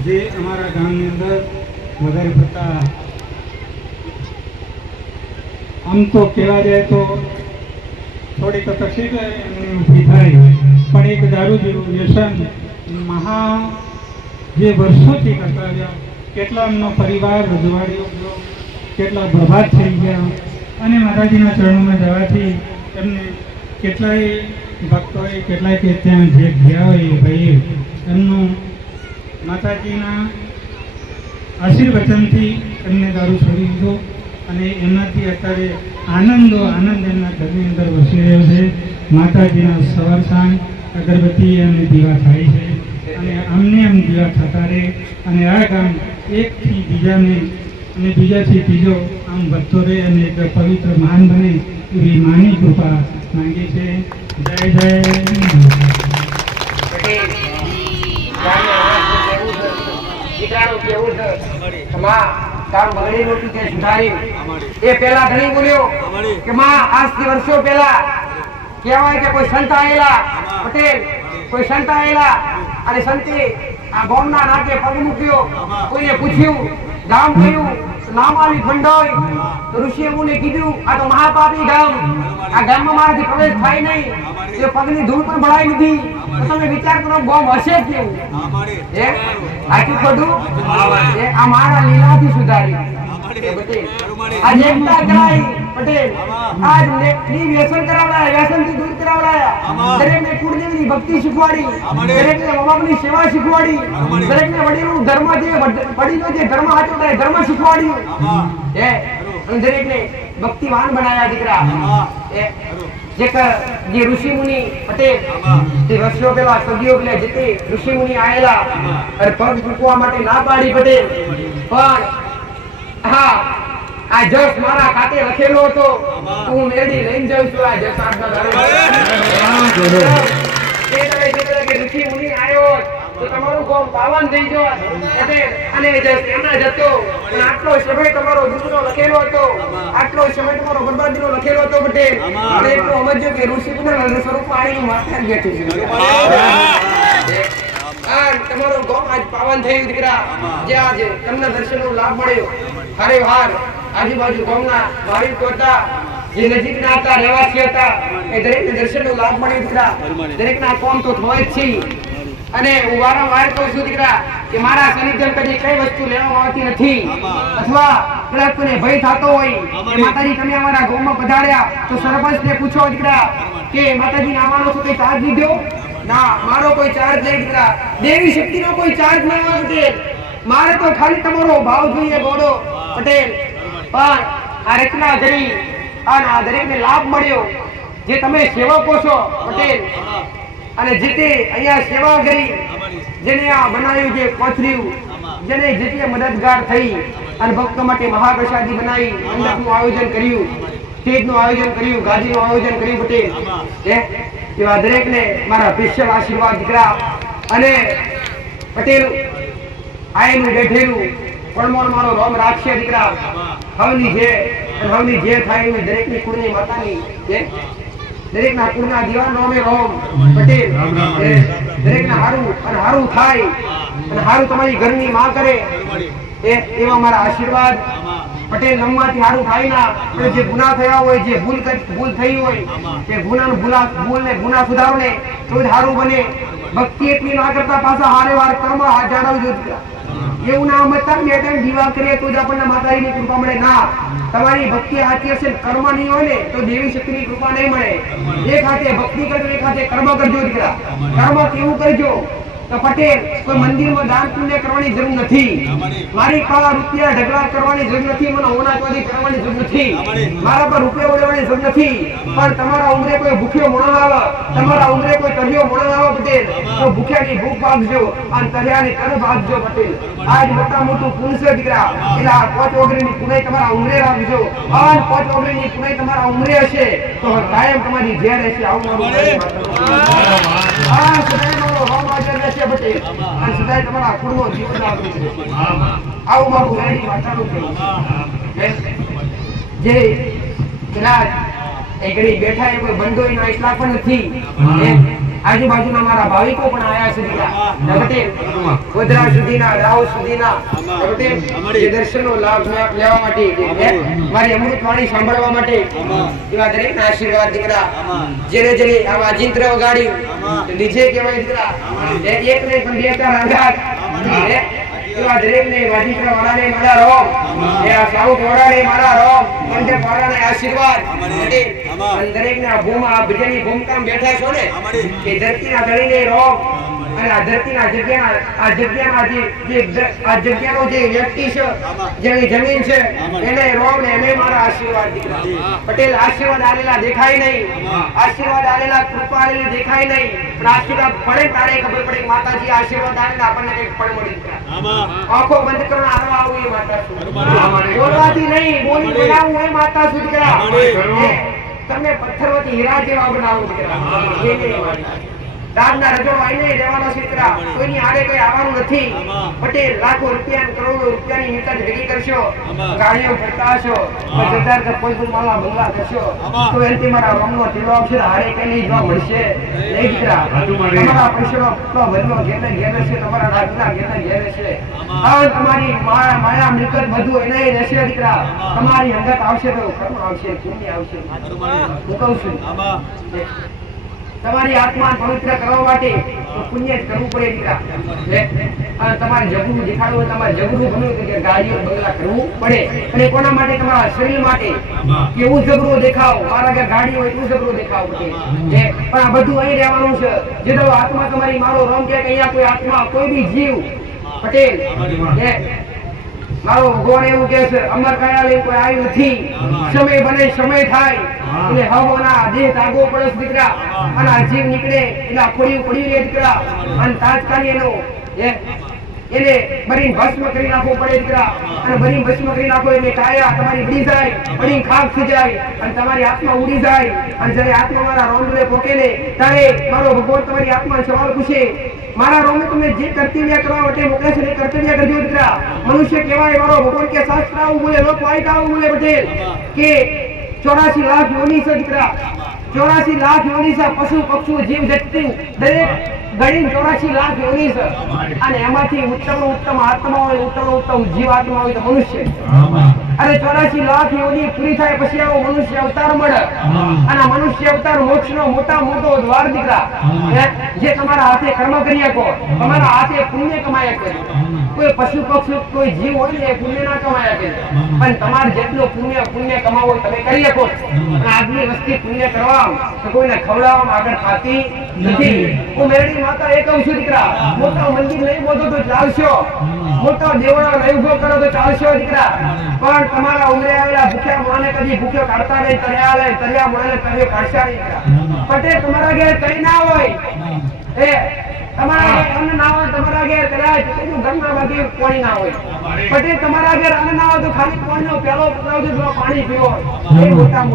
જે અમારા ગામની અંદર વધારે પડતા આમ તો કહેવા જાય તો થોડીક તકલીફ એમની ઊભી થાય પણ એક દારૂ જેવું વ્યસન જે વર્ષોથી કરતા રહ્યા કેટલા એમનો પરિવાર રજવાડીઓ ગયો કેટલા બરબાદ થઈ ગયા અને માતાજીના ચરણોમાં જવાથી એમને કેટલાય ભક્તોએ કેટલાય કે ત્યાં જે ગયા હોય ભાઈ એમનું માતાજીના આશીર્વચનથી એમને દારૂ છોડી દીધો અને એમનાથી અત્યારે આનંદ એમના ઘરની અંદર વસી રહ્યો છે માતાજીના સવાર સાંજ અગરબત્તી અને દીવા થાય છે અને અમને એમ દીવા થતા રહે અને આ ગામ એકથી બીજાને અને બીજાથી ત્રીજો આમ વધતો રહે અને એક પવિત્ર મહાન બને એવી માની કૃપા માંગી છે. જય જય પટેલ ગામના માણસનું કહેવું છે, દીકરાનું કહેવું છે કે માં કામ બગડેલું હતું તે સુધાર્યું. એ પહેલા ઘણી બોલ્યો કે માં આજથી વર્ષો પહેલા કહેવાય કે કોઈ સંત આવેલા, પટેલ કોઈ સંત આવેલા અને સંતે આ ગામના નાકે પગ મૂક્યો, કોઈને પૂછ્યું ગામ કયું, નામ આલી ફંડોય, તો ઋષિએ મુનિએ કીધું આ તો મહાપાપી ગામ, આ ગામમાં મારાથી પ્રવેશ થાય નહીં, એ પગની ધૂળ પણ ભરાઈ લીધી, તો તમે વિચાર કરો ગામ હશે કેવું? એ આખી ખોટું એ આ મારા લીલાથી સુધાર્યું. આજ એકતા જાય પટેલ, આજ ની વ્યસન કરાવડાયા, વ્યસનથી દૂર કરાવડાયા, દરેકને કુળદેવીની ભક્તિ શીખવાડી, દરેકને મા-બાપની સેવા શીખવાડી, દરેકને વડીલોનું ધર્મ જે વડીલો જે ધર્મ સાચો થાય ધર્મ શીખવાડ્યું, એ અને દરેકને ભક્તિવાન બનાવ્યા દીકરા. એ જે ઋષિ મુનિ પટેલ તે વર્ષો પહેલા સદીઓ પહેલા જે ઋષિ મુનિ આયેલા અને પગ મૂકવા માટે ના પાડી પટેલ, પણ હા આ જસ મારા ખાતે લખેલો હતો, હું મેળી લઈને જાઉં છું. આ જસ આજના ઋષિ મુનિ આવ્યો તો તમારું કોમ પાવન થઈ ગયો અને જસ એના જતો અને આટલો સમય તમારો દુઃખનો લખેલો હતો, આટલો સમય તમારો બરબાદીનો લખેલો હતો પટેલ. અને એટલું સમજજો કે ઋષિ મુનિના સ્વરૂપમાં આવીને માથા બેઠી છે. તમારો ગામ આજ પાવન થયું દીકરા, જે આજે તમને દર્શનનો લાભ મળ્યો. હરે હાર આજુબાજુ ગામના ભાવિકો હતા, જે નજીકના હતા, રહેવાસી હતા, એ દરેકને દર્શનનો લાભ મળ્યો દીકરા. દરેકના કામ તો હોય જ છે. અને હું વારંવાર કહું છું દીકરા કે મારા સાનિધ્યમ કદી કઈ વસ્તુ લેવામાં આવતી નથી, અથવા કોઈને ભય થતો હોય કે માતાજી તમે અમારા ગામમાં પધાર્યા તો સરપંચને પૂછો દીકરા કે માતાજી આવવાનો છો કઈ ચાર્જ લીધો? ના, મારો કોઈ ચાર્જ નહીં દીકરા. દેવી શક્તિનો કોઈ ચાર્જ નહીં આવે પટેલ. મારે તો ખાલી તમારો ભાવ જોઈએ ગોડો પટેલ. પણ આ રચના કરી અને આ દરેકને લાભ મળ્યો, જે તમે સેવકો છો પટેલ, અને જે તે અહીંયા સેવા કરી, જેને આ બનાવ્યું, જે કોથર્યું, જેને જેટલી મદદગાર થઈ અને ભક્તો માટે મહાપ્રસાદી બનાવી, મંડપનું આયોજન કર્યું, સ્ટેજનું આયોજન કર્યું, ગાદીનું આયોજન કર્યું પટેલ, એવા દરેકને મારા સ્પેશિયલ આશીર્વાદ દીકરા. અને પટેલ આયેલું બેઠેલું પરમોર મારો રોમ રાખશે દીકરા. હવની જે થાય એવી દરેકની કુળની માતાની દરેકના કુળના દીવાન રોમે રોમ પટેલ. દરેકના હારું થાય અને હારું તમારી ઘરની માં કરે એવા મારા આશીર્વાદ પટેલ. નમવાથી હારું થાય ના, જે ગુના થયા હોય, જે ભૂલ થઈ હોય, તે ગુના સુધારો ને તો જ હારું બને. ભક્તિ એટલી ના કરતા પાછા હારે વાર કર્મ હાથ જાળવજો. એવું ના મતતા મેં દીવા કરીએ તો જ આપણને માતાજીની કૃપા મળે. ના, તમારી ભક્તિ હાથી હશે, કર્મ નહીં હોય ને તો દેવી શક્તિની કૃપા નહીં મળે. એક હાથે ભક્તિ કરજો, એક હાથે કર્મ કરજો દીકરા. કર્મ કેવું કરજો તો પટેલ, કોઈ મંદિરમાં દાન પુણ્ય કરવાની જરૂર નથી, મારી પાસે રૂપિયા ઢગલા કરવાની જરૂર નથી, મને હોનાચોરી કરવાની જરૂર નથી, મારા પર રૂપિયા ઉડાવવાની જરૂર નથી. પણ તમારા ઉંમરે કોઈ ભૂખ્યો મોણો આવે, તમારા ઉંમરે કોઈ તર્યો મોણો આવે પટેલ, તો ભૂખ્યાની ભૂખ ભાગજો અને તર્યાની તર ભાગજો પટેલ. આજ મોટા મોટું પુણ્ય છે દીકરા. એટલે આ 5 ઓગણીની પુણ્ય તમારા ઉંમરે રાખજો. અને 5 ઓગણીની પુણ્ય તમારા ઉંમરે હશે તો કાયમ તમારી ઘેર રહેશે. આવું મારું પટેલ અને સદાય તમારા કુળનો જીવન આપે છે. આવું મારું ગાડી વાંચવાનું છે. જે કદાચ એ ઘડી બેઠા એ કોઈ બંધોઈના એટલા પણ નથી. આજુબાજુના મારા ભાવિકો પણ આયા છે પટેલ, ગોધરા સુધીના, રાવ સુધીના પટેલ, જે દર્શનનો લાભ લેવા માટે, મારી અમૃતવાણી સાંભળવા માટે, એવા દરેકના આશીર્વાદ દીકરા. જેને આવા અજિંત્ર વગાડ્યું નીચે કહેવાય દીકરા, એક ને પણ 2-4 આઘાત, એવા દરેકને વાજીત્ર વાળાને મારા રોમ, આ સાઉથ વાળાને મારા રોમ, મંડપ વાળાને આશીર્વાદ. અને દરેકના ભૂમા ભજનની ભૂમકામ બેઠા છો ને, એ ધરતીના ધણીને રોમ, અને આ ધરતીના આ જગ્યાનો જે વ્યક્તિ છે, જેની જમીન છે, એને રોમ ને એને મારા આશીર્વાદ દીકરા. પટેલ આશીર્વાદ આલેલા દેખાય નહીં, આશીર્વાદ આલેલા કૃપા આલેલી દેખાય નહીં, પણ આશીર્વાદ પડે તારે ખબર પડે કે માતાજી આશીર્વાદ આલેલા આપણને કંઈક ફળ મળી દીકરા. આંખો બંધ કરો, આવા આવું એ માતા શું, બોલવાથી નહીં, બોલી બનાવવું એ માતા શું દીકરા. તમે પથ્થરમાંથી હીરા જેવા બનાવો દીકરા. દાદના રજોડો આઈને રહેવાનો દીકરા, કોઈની આડે કોઈ આવવાનું નથી. પટેલ લાખો રૂપિયા કરોડો રૂપિયાની મિલકત ભેગી કરશો, ગાડીઓ ફરતા હશો, 50,000 કે કોઈ માલા બંગલા કરશો, તો એનથી મારા રમનો ટીલો આવશે, હારે કઈ જોવા મળશે નહીં દીકરા. તમારા પૈસાનો પટલો ભરનો ઘેર છે, તમારા રાજના ઘેર છે. આ તમારી માયા મિલકત બધું એને રહેશે દીકરા. તમારી અંગત આવશે તો કર્મ આવશે, પુણ્ય આવશે. હું કહું છું તમારી આત્માને પવિત્ર કરવા માટે પુણ્ય કરવું પડે દીકરા. અને તમારે જગવું દેખાડવું હોય, તમારે જગવું ગમ્યું કે ગાડીઓ બંગલા કરવું પડે. અને કોના માટે? તમારા શરીર માટે. કેવું જબરું દેખાવ, મારા ઘર ગાડી હોય એટલું જબરું દેખાવ પડે. પણ આ બધું અહીં રહેવાનું છે. જે તો આત્મા તમારી મારો રમ કે અહીંયા કોઈ આત્મા, કોઈ બી જીવ પટેલ મારો ભગવાન એવું કે છે, અમર કયા લઈ કોઈ આવ્યું નથી. સમય બને સમય થાય એટલે હવોના દેહ તાગો પડે દીકરા. અને આ જીવ નીકળે એટલે પડ્યું લે દીકરા. અને તાત્કાલિક એને બરીને ભસ્મ કરી નાખવો પડે દીકરા. અને બરીને ભસ્મ કરી નાખો એટલે કાયા તમારી ઉડી જાય, બરીને ખાક થઈ જાય અને તમારી આત્મા ઉડી જાય. અને જ્યારે આત્મા મારા રોમડે પોકેલે ત્યારે મારો ભગવાન તમારી આત્માને સવાલ પૂછે, મારા રોમે તમને જે કર્તવ્ય કરવા માટે મોકલે છે એ કર્તવ્ય કરજો દીકરા. મનુષ્ય કહેવાય મારો ભગવાન કે શાસ્ત્ર આવું બોલે, લોક વાઈટ આવું બોલે પટેલ કે 84 લાખ યોની છે દીકરા. 84 લાખ યોની છે, પશુ પક્ષુ જીવ જંતુ દરેક ગણીને 84 લાખ યોની છે. અને એમાંથી ઉત્તમ આત્મા હોય, ઉત્તમ જીવ આત્મા હોય તો મનુષ્ય. અરે 84 લાખ યોની પૂરી થાય પછી આવો મનુષ્ય અવતાર મળે. અને મનુષ્ય અવતાર મોક્ષનો મોટો દ્વાર દીકરા. જે તમારા હાથે કર્મ કરી શકો, તમારા હાથે પુણ્ય કમાયા કરે. કોઈ પશુ પક્ષી કોઈ જીવ હોય ને પુણ્ય ના કમાયા કરે, પણ તમારે જેટલું પુણ્ય કમાવો તમે કરી શકો. અને આજની વસ્તી પુણ્ય કરવા તો કોઈને ખવડાવવામાં આગળ ખાતી નથી. હું મેરડી માતા એ કહું છું દીકરા, મોટા મંદિર નહીં બોધો તો ચાલશો, મોટો દેવળો નહીં ઉભો કરો તો ચાલશો દીકરા. પણ તમારા ઉમરે આવેલા ભૂખ્યા મોણાને કદી ભૂખ્યો કાઢતા નહીં, તળિયા મોણાને તળિયો કાઢશા નહીં. પટેલ તમારા ઘેર કઈ ના હોય, તમારા ઘેર અન્ન ના હોય, તમારા ઘેર કદાચ ઘરમાં બાકી પાણી ના હોય. પટેલ તમારા ઘેર અન્ન ના હોય તો ખાલી પાણીનો પેલો પકડાવજો, પાણી પીવો, એ મોટું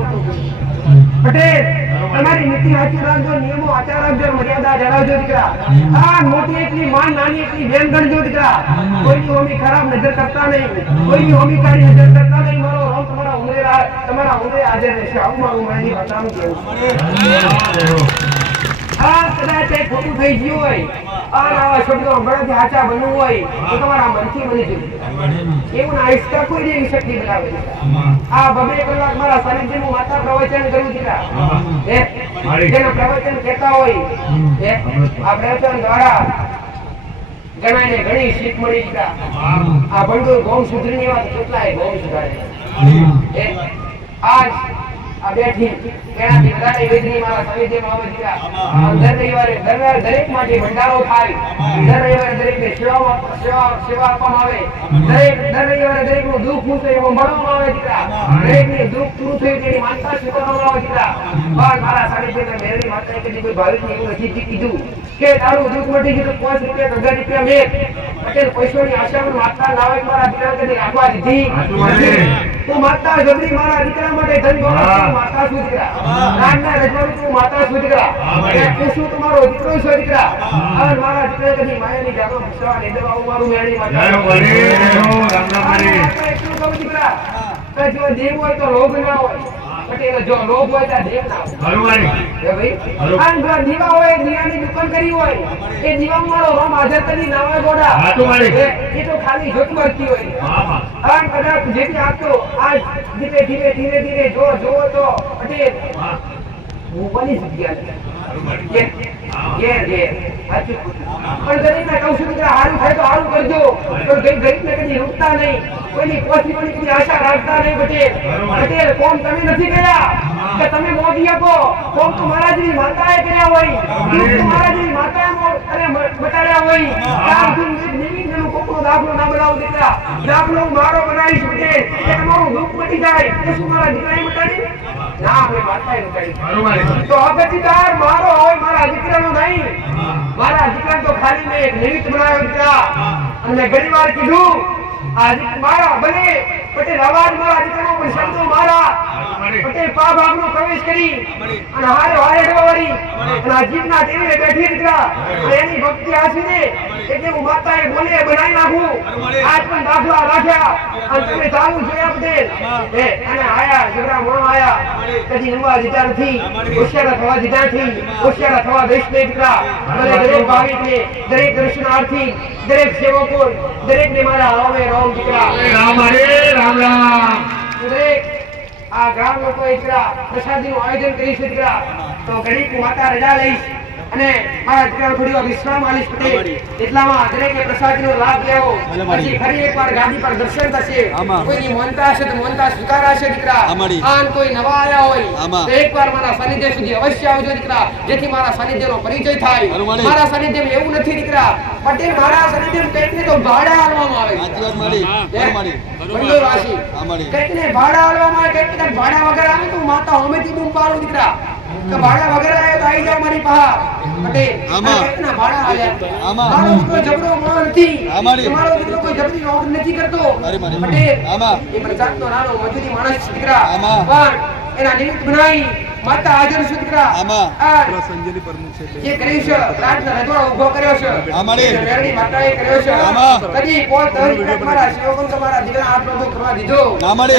પટેલ તમારી નીતિ સાચી રાખજો, નિયમો આચાર રાખજો, મર્યાદા જાળવજો દીકરા. આ મોટી એકલી માન, નાની એકલી બેન ગણજો દીકરા. કોઈની હોમી ખરાબ નજર કરતા નહીં, કોઈની હોમી કાઢી નજર કરતા નહીં. મારો રામ તમારા ઉમરે હાજર રહેશે. આવું મારું મારી વાતાનું કેવું. આ કદાચ કઈ ખોટું થઈ ગયું હોય, આવા શબ્દો હમણાંથી સાચા બનવું હોય તો તમારા મનથી બની જશે. એવું ના ઈચ્છતા કોઈ જેવી શક્તિ બનાવે. આ 2 કલાક મારા સાનિધ્યનું માતા પ્રવચન કર્યું દીકરા. જેને પ્રવચન કહેતા હોય આ પ્રવચન દ્વારા ઘણાને ઘણી શીખ મળી દીકરા. આ ભંડોળ ગૌમ સુધરીની વાત કેટલાય ગૌમ સુધારે. આજ આ બેઠી કેનાથી વધારે વેદની મારા સાનિધ્યમાં આવે દીકરા. દર રવિવારે દરેક માટે ભંડારો થાય. દર રવિવારે દરેકને સેવા આપવામાં આવે. દર રવિવારે દરેકનું દુઃખ પૂરું થયું સંભાળવામાં આવે દીકરા. દરેકને દુઃખ પૂરું થયું તેની માનતા સ્વીકારવામાં આવે દીકરા. પણ મારા સાનિધ્યમાં મેરડી માતાએ કદી કોઈ ભાવિકને એવું નથી કીધું કે તારું દુઃખ મટી ગયું 5 રૂપિયા 1000 રૂપિયા મેં પટેલ પૈસાની આશામાં માતા લાવે મારા દીકરા કદી રાખવા દીધી. તું માતા જબરી મારા દીકરા માટે ધન ગોળા માતા શું દીકરા. રામના રજવાડી તું માતા શું દીકરા. તું શું તમારો દીકરો છો દીકરા. અને મારા દીકરા કદી માયાની જાગો વિશ્વા ને દેવા મારું મેળી માતા. એટલું કહું દીકરા કે જો દેવ હોય તો લોભ ના હોય. પટેલ જો લોભ હોય તો દેવ ના હોય. ભાઈ અને દીવા હોય, દીવાની દુકાન કરી હોય, એ દીવામાં મારો રામ હાજર કરી નાવા ગોડા એ તો ખાલી જોત મળતી હોય. અને કદાચ જેથી આપતો આજ ધીરે ધીરે જોવો તો પટેલ હું બની શક્યા. પણ ગરીબને કહું છું કે હારું થાય તો હારું કરજો. તો ગરીબને કદી રૂકતા નહીં, કોઈની પોસ્ટની કદી આશા રાખતા નહીં. પટેલ કોમ તમે નથી કર્યા કે તમે મોદી આપો. કોમ તો મારા જેવી માતાએ કર્યા હોય, મારા જેવી માતાએ અને બતાડ્યા હોય ત્યાં સુધી નિમિત્તનું કોકનો દાખલો ના બનાવો દીકરા. દાખલો હું મારો બનાવીશ બેટે કે તમારું દુઃખ મટી જાય. એ શું મારા દીકરાએ મટાડી? ના, આપણે માતાએ મટાડી. તો અગતિદાર મારો હોય, મારા દીકરાનો નહીં. મારા દીકરાને તો ખાલી મેં એક નિમિત્ત બનાવ્યો દીકરા. અને મેં ઘણી વાર કીધું આ મારા ભલે પટેલ અવાજ મારા દીકરાનો પણ શબ્દો મારા પટેલ પા ભાગનો પ્રવેશ કરી અને હારે હારે ડવારી અને આ જીતના ટેવે બેઠી દીકરા અને એની ભક્તિ આસીને એટલે હું માતાએ બોલે બનાવી નાખું. આજ પણ દાખલા રાખ્યા અને તમે ચાલુ જોયા પટેલ અને આયા જબરા મોણો આયા કદી નવા દીધા નથી, હોશિયાર થવા દીધા નથી, હોશિયાર થવા દેશ ને દીકરા. મને દરેક ભાવિકને, દરેક દર્શનાર્થી, દરેક સેવકો, દરેક ને મારા રામે રામ દીકરા. રામ હરે રામ રામ. દરેક આ ગ્રામ લોકો દીકરા પ્રસાદીનું આયોજન કરી છે દીકરા. તો ઘડીક માતા રજા લઈશ અને મારા દીકરા થોડી વાર વિશ્રામ આલીશ પટેલ. એટલામાં દરેકે પ્રસાદીનો લાભ લેવો. પછી ફરી એકવાર ગાદી પર દર્શન થશે. કોઈની મોનતા હશે તો મોનતા સ્વીકારાશે દીકરા. આન કોઈ નવા આયા હોય તો એકવાર મારા સાનિધ્ય સુધી અવશ્ય આવજો દીકરા, જેથી મારા સાનિધ્યનો પરિચય થાય. મારા સાનિધ્યમાં એવું નથી દીકરા પટેલ, મારા સાનિધ્યમાં કંઈકને તો ભાડા આલવામાં આવે. બંદોરવાસી કંઈકને ભાડા આલવામાં આવે, કંઈકને ભાડા વગર આવે તો માતા હમેથી બૂમ પાડું દીકરા કે ભાડા વગર આવે તો આવી જાવ મારી પાસે. પટેલ કંઈકના ભાડા આલ્યા. મારો દીકરો જબરો મોણો નથી, તમારો દીકરો કોઈ જબરી નોકરી નથી કરતો પટેલ. એ પ્રજાતનો નાનો મજૂરી માણસ છે દીકરા, પણ એના નિમિત્ત બનાવી માતા હાજર છે દીકરા. જે કર્યું છે રાતના રજવાડો ઉભો કર્યો છે, મેરડી માતાએ કર્યો છે. કદી કોઈ તરી મારા સેવકો તમારા દીકરા હાથ નતો કરવા દીધો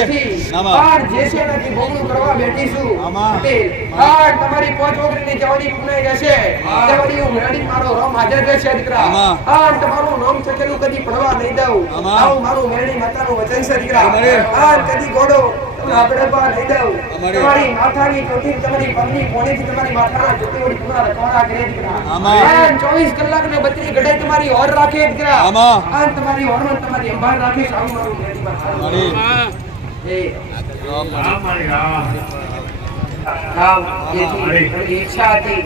નથી. પણ જે છે નથી ભોગવું કરવા બેઠી છું પટેલ. આજ તમારી પોચ ઓગરીની જવાની પુનાઈ રહેશે, જવાની હું મેરડી મારો રોમ હાજર રહેશે દીકરા. આજ તમારું નામ સકેલું કદી પડવા નહીં દઉં. આવું મારું મેરડી માતાનું વચન છે દીકરા. આજ કદી ગોડો આપણે બા લઈ દઉં. તમારી માથાની ચોટી, તમારી પગની કોણીથી તમારી માથાના ચોટી વળી પૂરા રખવાડા કરે દીકરા. 24 કલાક ને 32 ઘડાઈ તમારી ઓર રાખે દીકરા. આ તમારી ઓરમાં તમારી અંબાર રાખે. સારું મારું મેરડી માતા. રામ જેથી ઈચ્છા હતી,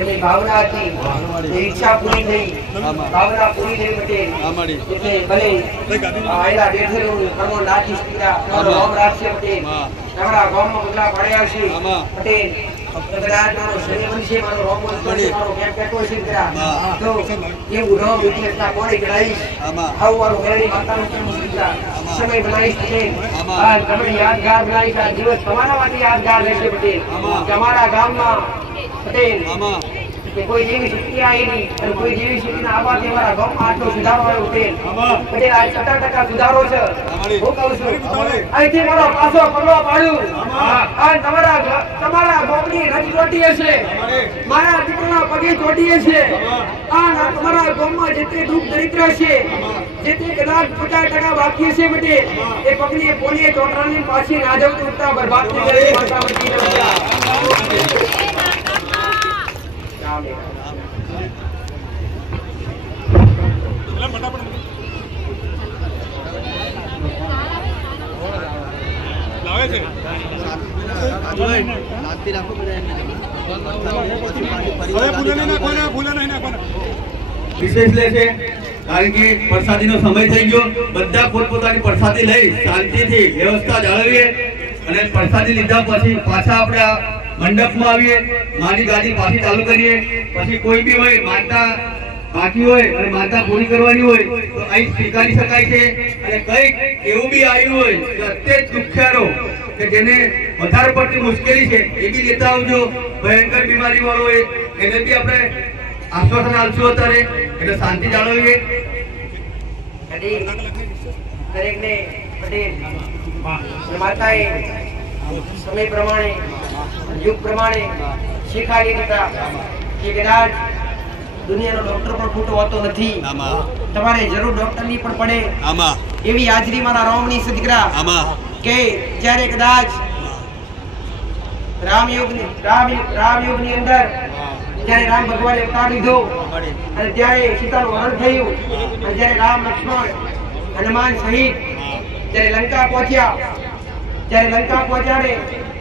એની ભાવના હતી, એ ઈચ્છા પૂરી થઈ, ભાવના પૂરી થઈ પટેલ. એટલે ભલે આયલા બેઠેલું કર્મો નાચી દીકરા તમારો નામ રાખશે પટેલ. તમારા ગામમાં બદલા પડ્યા છે પટેલ. કદાચ મારો શરીર બનશે, મારો રોમ બનશે, મારો કેમ પેટો છે દીકરા. તો એવું રોમ એટલે કોણી કરાવીશ. આવું મારું મેરડી માતાનું કેમ દીકરા સમય બનાવીશ પટેલ. આ તમારી યાદગાર બનાવીશ. આ દિવસ તમારા માટે યાદગાર રહેશે પટેલ. તમારા ગામમાં પટેલ કે કોઈ જેવી શક્તિ આવી નહીં અને કોઈ જેવી શક્તિના આવવાથી અમારા ગામમાં આટલો સુધારો આવ્યો પટેલ. પટેલ આ 17% સુધારો છે. હું કહું છું અહીંથી મારો પાછો પલ્લો પાડ્યું. આ તમારા ગામની રજ ચોટી હશે, મારા દીકરાના પગે ચોટી હશે. આ તમારા ગામમાં જેટલી દુઃખ દરિદ્ર છે, જેટલી કદાચ 50% બાકી છે પટેલ, એ પગની પોલીએ ચોટરાની પાછી ના જવું ઉઠતા બરબાદ થઈ ગઈ માતા બચી. વિશેષ લે છે કારણ કે પ્રસાદીનો સમય થઈ ગયો. બધા પોતપોતાની પ્રસાદી લઈ શાંતિથી વ્યવસ્થા જાળવીએ અને પ્રસાદી લીધા પછી પાછા આપણે આ મંડપમાં આવીએ, માની ગાદી પાછી ચાલુ કરીએ. પછી કોઈ બી હોય માનતા બાકી હોય અને માનતા પૂરી કરવાની હોય તો અહીં સ્વીકારી શકાય છે. અને કંઈક એવું બી આવ્યું હોય કે અત્યંત દુખ્યારો કે જેને વધારે પડતી મુશ્કેલી છે એ બી લેતા આવજો. ભયંકર બીમારી વાળો હોય એને બી આપણે આશ્વાસન આપશું અત્યારે, એટલે શાંતિ જાળવીએ. દરેકને પટેલ માતાએ સમય પ્રમાણે, યુગ પ્રમાણે શીખાડી દીધા કે કદાચ દુનિયાનો ડોક્ટર પણ ખોટો હોતો નથી. તમારે જરૂર ડોક્ટરની પણ પડે એવી હાજરી મારા રામની છે દીકરા. કે જ્યારે કદાચ રામયુગની અંદર જ્યારે રામ ભગવાને અવતાર લીધો અને ત્યારે સીતાનું હરણ થયું અને જ્યારે રામ, લક્ષ્મણ, હનુમાન સહિત જ્યારે લંકા પહોંચ્યા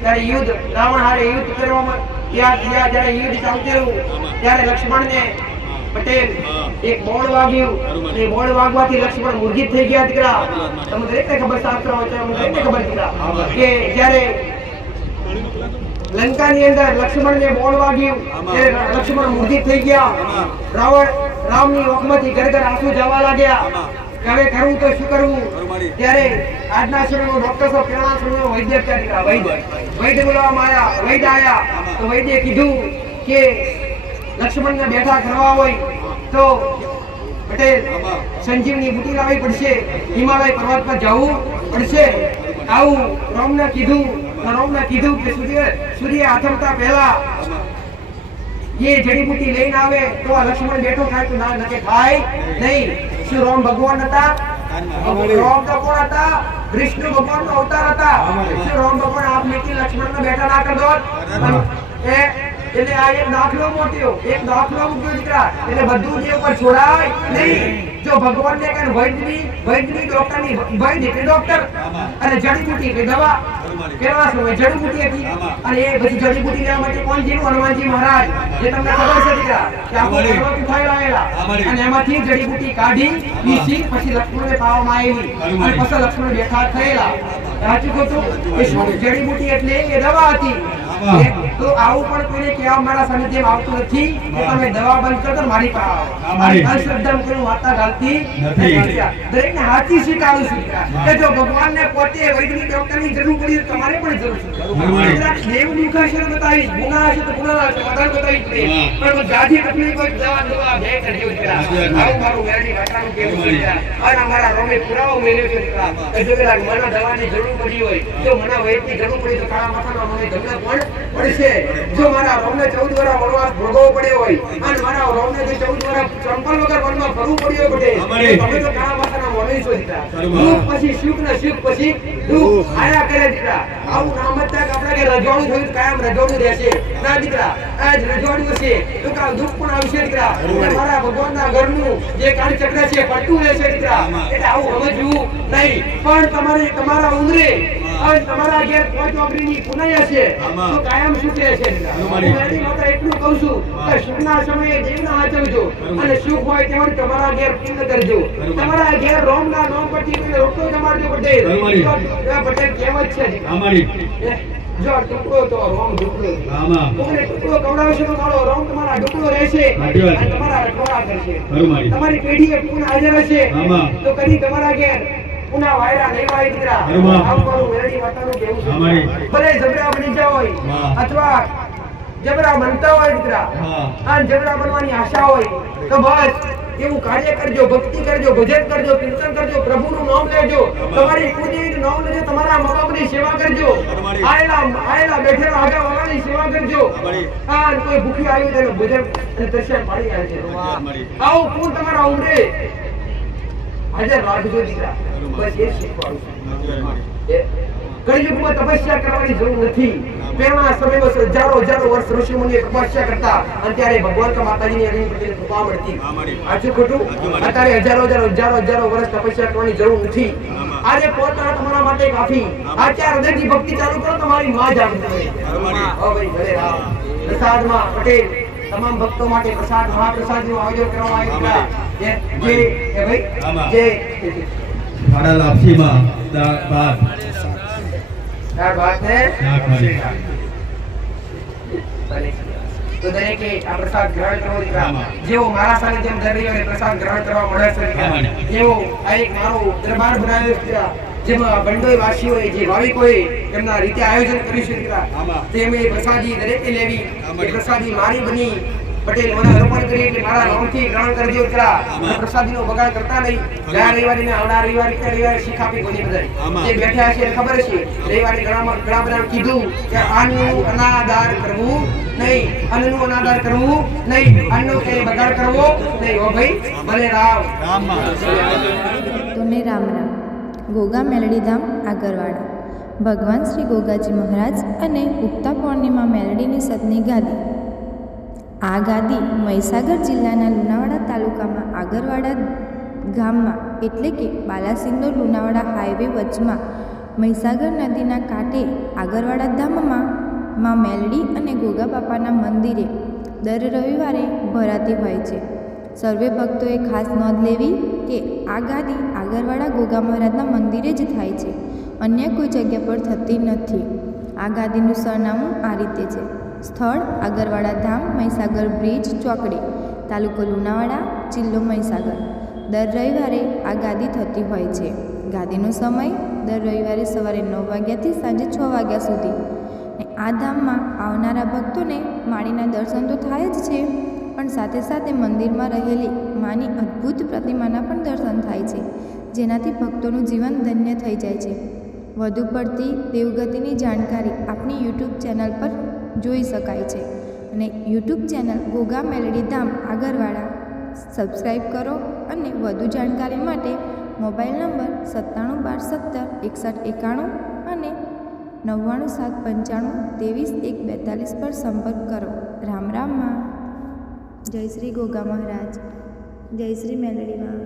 ત્યારે યુદ્ધ રાવણ હારે યુદ્ધ કરવામાં ત્યારે યુદ્ધ ચાલતું રહ્યું. ત્યારે લક્ષ્મણને પટેલ હા. એક બોર્ડ વાગ્યું બરોબર. અને બોર્ડ વાગવાથી લક્ષ્મણ મૂર્છિત થઈ ગયા દીકરા. તમને દરેકને ખબર શાસ્ત્ર હોય તો અમને દરેકને ખબર દીકરા હા. કે જ્યારે લંકાની અંદર લક્ષ્મણને બોર્ડ વાગ્યું ત્યારે લક્ષ્મણ મૂર્છિત થઈ ગયા. રામની ઓખમાંથી ઘર ઘર આંસુ જવા લાગ્યા કે હવે કરવું તો શું કરવું. ત્યારે આજના સમયમાં ડોક્ટર સાહેબ પહેલાના સમયમાં વૈદ્ય હતા દીકરા. વૈદ્ય બોલાવવામાં આવ્યા. વૈદ્ય આયા તો વૈદ્ય કીધું કે લક્ષ્મણને બેઠા કરવા હોય તો પટેલ સંજીવની બુટી લાવવી પડશે, હિમાલય પર્વત પર જવું પડશે. આવું રામને કીધું કે સૂર્ય આથમતા પહેલા ये जड़ीबूटी લઈને આવે તો આ લક્ષ્મણ બેઠો થાય તો ના નકે થાય નહીં. શું રામ ભગવાન હતા? રામ તો કોણ હતા? વિષ્ણુ ભગવાનનો અવતાર હતા. શું રામ ભગવાન આપ મીઠી લક્ષ્મણને બેઠા ના કરી દો? એટલે આ એક દાખલો મોટ્યો, એક દાખલો મૂક્યો દીકરા. એટલે બધું જે ઉપર છોડાય નહીં. જો ભગવાનને કઈ વૈદ્યની ડોક્ટરની વૈદ્ય એટલે ડોક્ટર અને જડીબૂટી એટલે દવા. પેલા સમય જડીબૂટી હતી અને એ બધી જડીબૂટી લેવા માટે કોણ જીનું? હનુમાનજી મહારાજ. જે તમને ખબર છે દીકરા કે આખો પર્વત ઉઠાવી લાવેલા અને એમાંથી જડીબૂટી કાઢી પીસી પછી લક્ષ્મણને પાવામાં આવેલી અને પછી લક્ષ્મણ બેઠા થયેલા. સાચું ખોટું? એ શું જડીબૂટી એટલે એ દવા હતી. તો આવું પણ કોઈને કહેવા મારા સાનિધ્યમાં આવતું નથી કે તમે દવા બંધ કરો તો મારી પાસે આવો. અંધશ્રદ્ધા કોઈ વાર્તા ગાલતી નથી. દરેકને હાથી સ્વીકારું છું કે જો ભગવાનને પોતે વૈદિક ડોક્ટરની જરૂર પડી તો તમારે પણ જરૂર છે. દેવ દુઃખ હશે તો બતાવીશ, ગુના હશે તો ગુનાના સમાધાન બતાવીશ પડે. પણ જાજી તકલીફ હોય દવા બે કરજો દીકરા. આવું મારું મેરડી વાર્તાનું કહેવું છે દીકરા. અને અમારા રોમે પુરાવો મેળવ્યો છે દીકરા કે જો કદાચ મને દવાની જરૂર પડી હોય, જો મને વૈદની જરૂર પડી તો કાળા માથાના મને ગમે પણ પડશે. જો મારા રોમને 14 વર્ષ વનવાસ ભોગવવો પડ્યો હોય અને મારા રોમને જો 14 વર્ષ ચંપલ વગર વનમાં ફરવું પડ્યું હોય પડે, તમે તો કાળા માથાના મોની છો દીકરા. દુઃખ પછી સુખ ને સુખ પછી દુઃખ આયા કરે દીકરા. આવું નામ જ તક આપણે કે રજવાડું થયું તો કાયમ રજવાડું રહેશે ના દીકરા. આજ રજવાડું હશે તો કાલ દુઃખ પણ આવશે દીકરા. અને મારા ભગવાનના ઘરનું જે કાળ ચક્ર છે પડતું રહેશે દીકરા. એટલે આવું સમજવું નહીં. પણ તમારા ઉંમરે અને તમારા ઘેર કોઈ ચોકડીની પુનઃ હશે તો કાયમ સુખ રહેશે દીકરા. હું માત્ર એટલું કહું છું કે સુખના સમયે દેવના આચરજો અને સુખ હોય તેમાં તમારા ઘેર પૂર્ણ કરજો. તમારા ઘેર રોમના નામ પરથી કોઈ રોટલો જમાડજો પટેલ. પટેલ કહેવત છે જો ટુકડો તો રોમ ટુકડો. કોઈને ટુકડો ખવડાવશે તો મારો રોમ તમારા ટુકડો રહેશે અને તમારા રખવાડા કરશે. તમારી પેઢીએ પૂર્ણ હાજર હશે તો કદી તમારા ઘેર પુના વાયરા નહીં વાય દીકરા. આવું મારું મેરડી વાર્તાનું કહેવું છે. ભલે ઝઘડા બની જાવ હોય અથવા જબરા બનતા હોય દીકરા અને જબરા બનવાની આશા હોય તો બસ એવું કાર્ય કરજો, ભક્તિ કરજો, ભજન કરજો, કીર્તન કરજો, પ્રભુનું નામ લેજો, તમારી કુળદેવીનું નામ લેજો, તમારા મા બાપની સેવા કરજો, આયેલા બેઠેલા આગા વાળાની સેવા કરજો. અને કોઈ ભૂખી આવ્યું તેનું ભોજન અને દર્શન પાડી આવજો. આવું પૂર્ણ તમારા ઉમરે હાજર રાખજો દીકરા. બસ એ શીખવાડું છું. કળિયુગમાં તપસ્યા કરવાની જરૂર નથી. પહેલા સમયમાં હજારો વર્ષ ઋષિમુનિએ તપસ્યા કરતા અને ત્યારે ભગવાન કા માતાજીની અગ્નિ પ્રત્યે કૃપા મળતી. સાચું ખોટું? અત્યારે હજારો વર્ષ તપસ્યા કરવાની જરૂર નથી. આજે પોતાના તમારા માટે કાફી. અત્યારે હૃદયથી ભક્તિ ચાલુ કરો, તમારી માં જાગૃત હોય. ભાઈ ભલે રામ. પ્રસાદમાં પટેલ તમામ ભક્તો માટે પ્રસાદ મહાપ્રસાદનું આયોજન કરવામાં આવ્યું છે. જે ભાઈ જે મારા લાપસીમાં દાળ ભાત ને તો દરેકે આ પ્રસાદ ગ્રહણ કરવો દીકરા. જેવો મારા સાનિધ્યમ દરેકે પ્રસાદ ગ્રહણ કરવા મળે છે દીકરા, એવો આ એક મારો દરબાર ભરાયો છે દીકરા. જેમાં બંડોઈ વાસીઓએ જે ભાવિકોએ એમના રીતે આયોજન કર્યું છે દીકરા. તેમે પ્રસાદી દરેકે લેવી. એ પ્રસાદી મારી બની પટેલ મને અર્પણ કરી એટલે મારા નામથી ગ્રહણ કરજો દીકરા. પ્રસાદીનો બગાડ કરતા નહીં. ગયા રવિવારે આવનાર રવિવારે શીખ આપી ગોળી બધાય જે બેઠા છે એને ખબર છે. રવિવારે ઘણા બધા કીધું કે અન્નનું અનાદાર કરવું નહીં, અન્નનું અનાદાર કરવું નહીં, અન્નનો કે બગાડ કરવો નહીં. ઓ ભાઈ ભલે રામ. તોને રામ રામ. ગોગા મેલડીધામ આગરવાડા. ભગવાન શ્રી ગોગાજી મહારાજ અને ઉગતા પૂર્ણિમા મેલડીની સતની ગાદી. આ ગાદી મહીસાગર જિલ્લાના લુણાવાડા તાલુકામાં આગરવાડા ગામમાં એટલે કે બાલાસિનોર લુણાવાડા હાઈવે વચમાં મહીસાગર નદીના કાંઠે આગરવાડા ધામમાં માં મેલડી અને ગોગા બાપાના મંદિરે દર રવિવારે ભરાતી હોય છે. સર્વે ભક્તોએ ખાસ નોંધ લેવી કે આ ગાદી આગરવાડા ગોગા મહારાજના મંદિરે જ થાય છે, અન્ય કોઈ જગ્યા પર થતી નથી. આ ગાદીનું સરનામું આ રીતે છે: સ્થળ આગરવાડા ધામ, મહીસાગર બ્રિજ ચોકડી, તાલુકો લુણાવાડા, જિલ્લો મહીસાગર. દર રવિવારે આ ગાદી થતી હોય છે. ગાદીનો સમય દર રવિવારે સવારે 9 વાગ્યાથી સાંજે 6 વાગ્યા સુધી. આ ધામમાં આવનારા ભક્તોને માળીના દર્શન તો થાય જ છે, પણ સાથે સાથે મંદિરમાં રહેલી માની અદ્ભુત પ્રતિમાના પણ દર્શન થાય છે, જેનાથી ભક્તોનું જીવન ધન્ય થઈ જાય છે. વધુ પડતી દેવગતિની જાણકારી આપણી યુટ્યુબ ચેનલ પર જોઈ શકાય છે. અને યુટ્યુબ ચેનલ ગોગા મેલડી ધામ આગરવાડા સબસ્ક્રાઈબ કરો. અને વધુ જાણકારી માટે મોબાઈલ નંબર 9712176191 અને 9975523142 પર સંપર્ક કરો. રામ રામ માં. જય શ્રી ગોગા મહારાજ, જય શ્રી મેલડીમાં.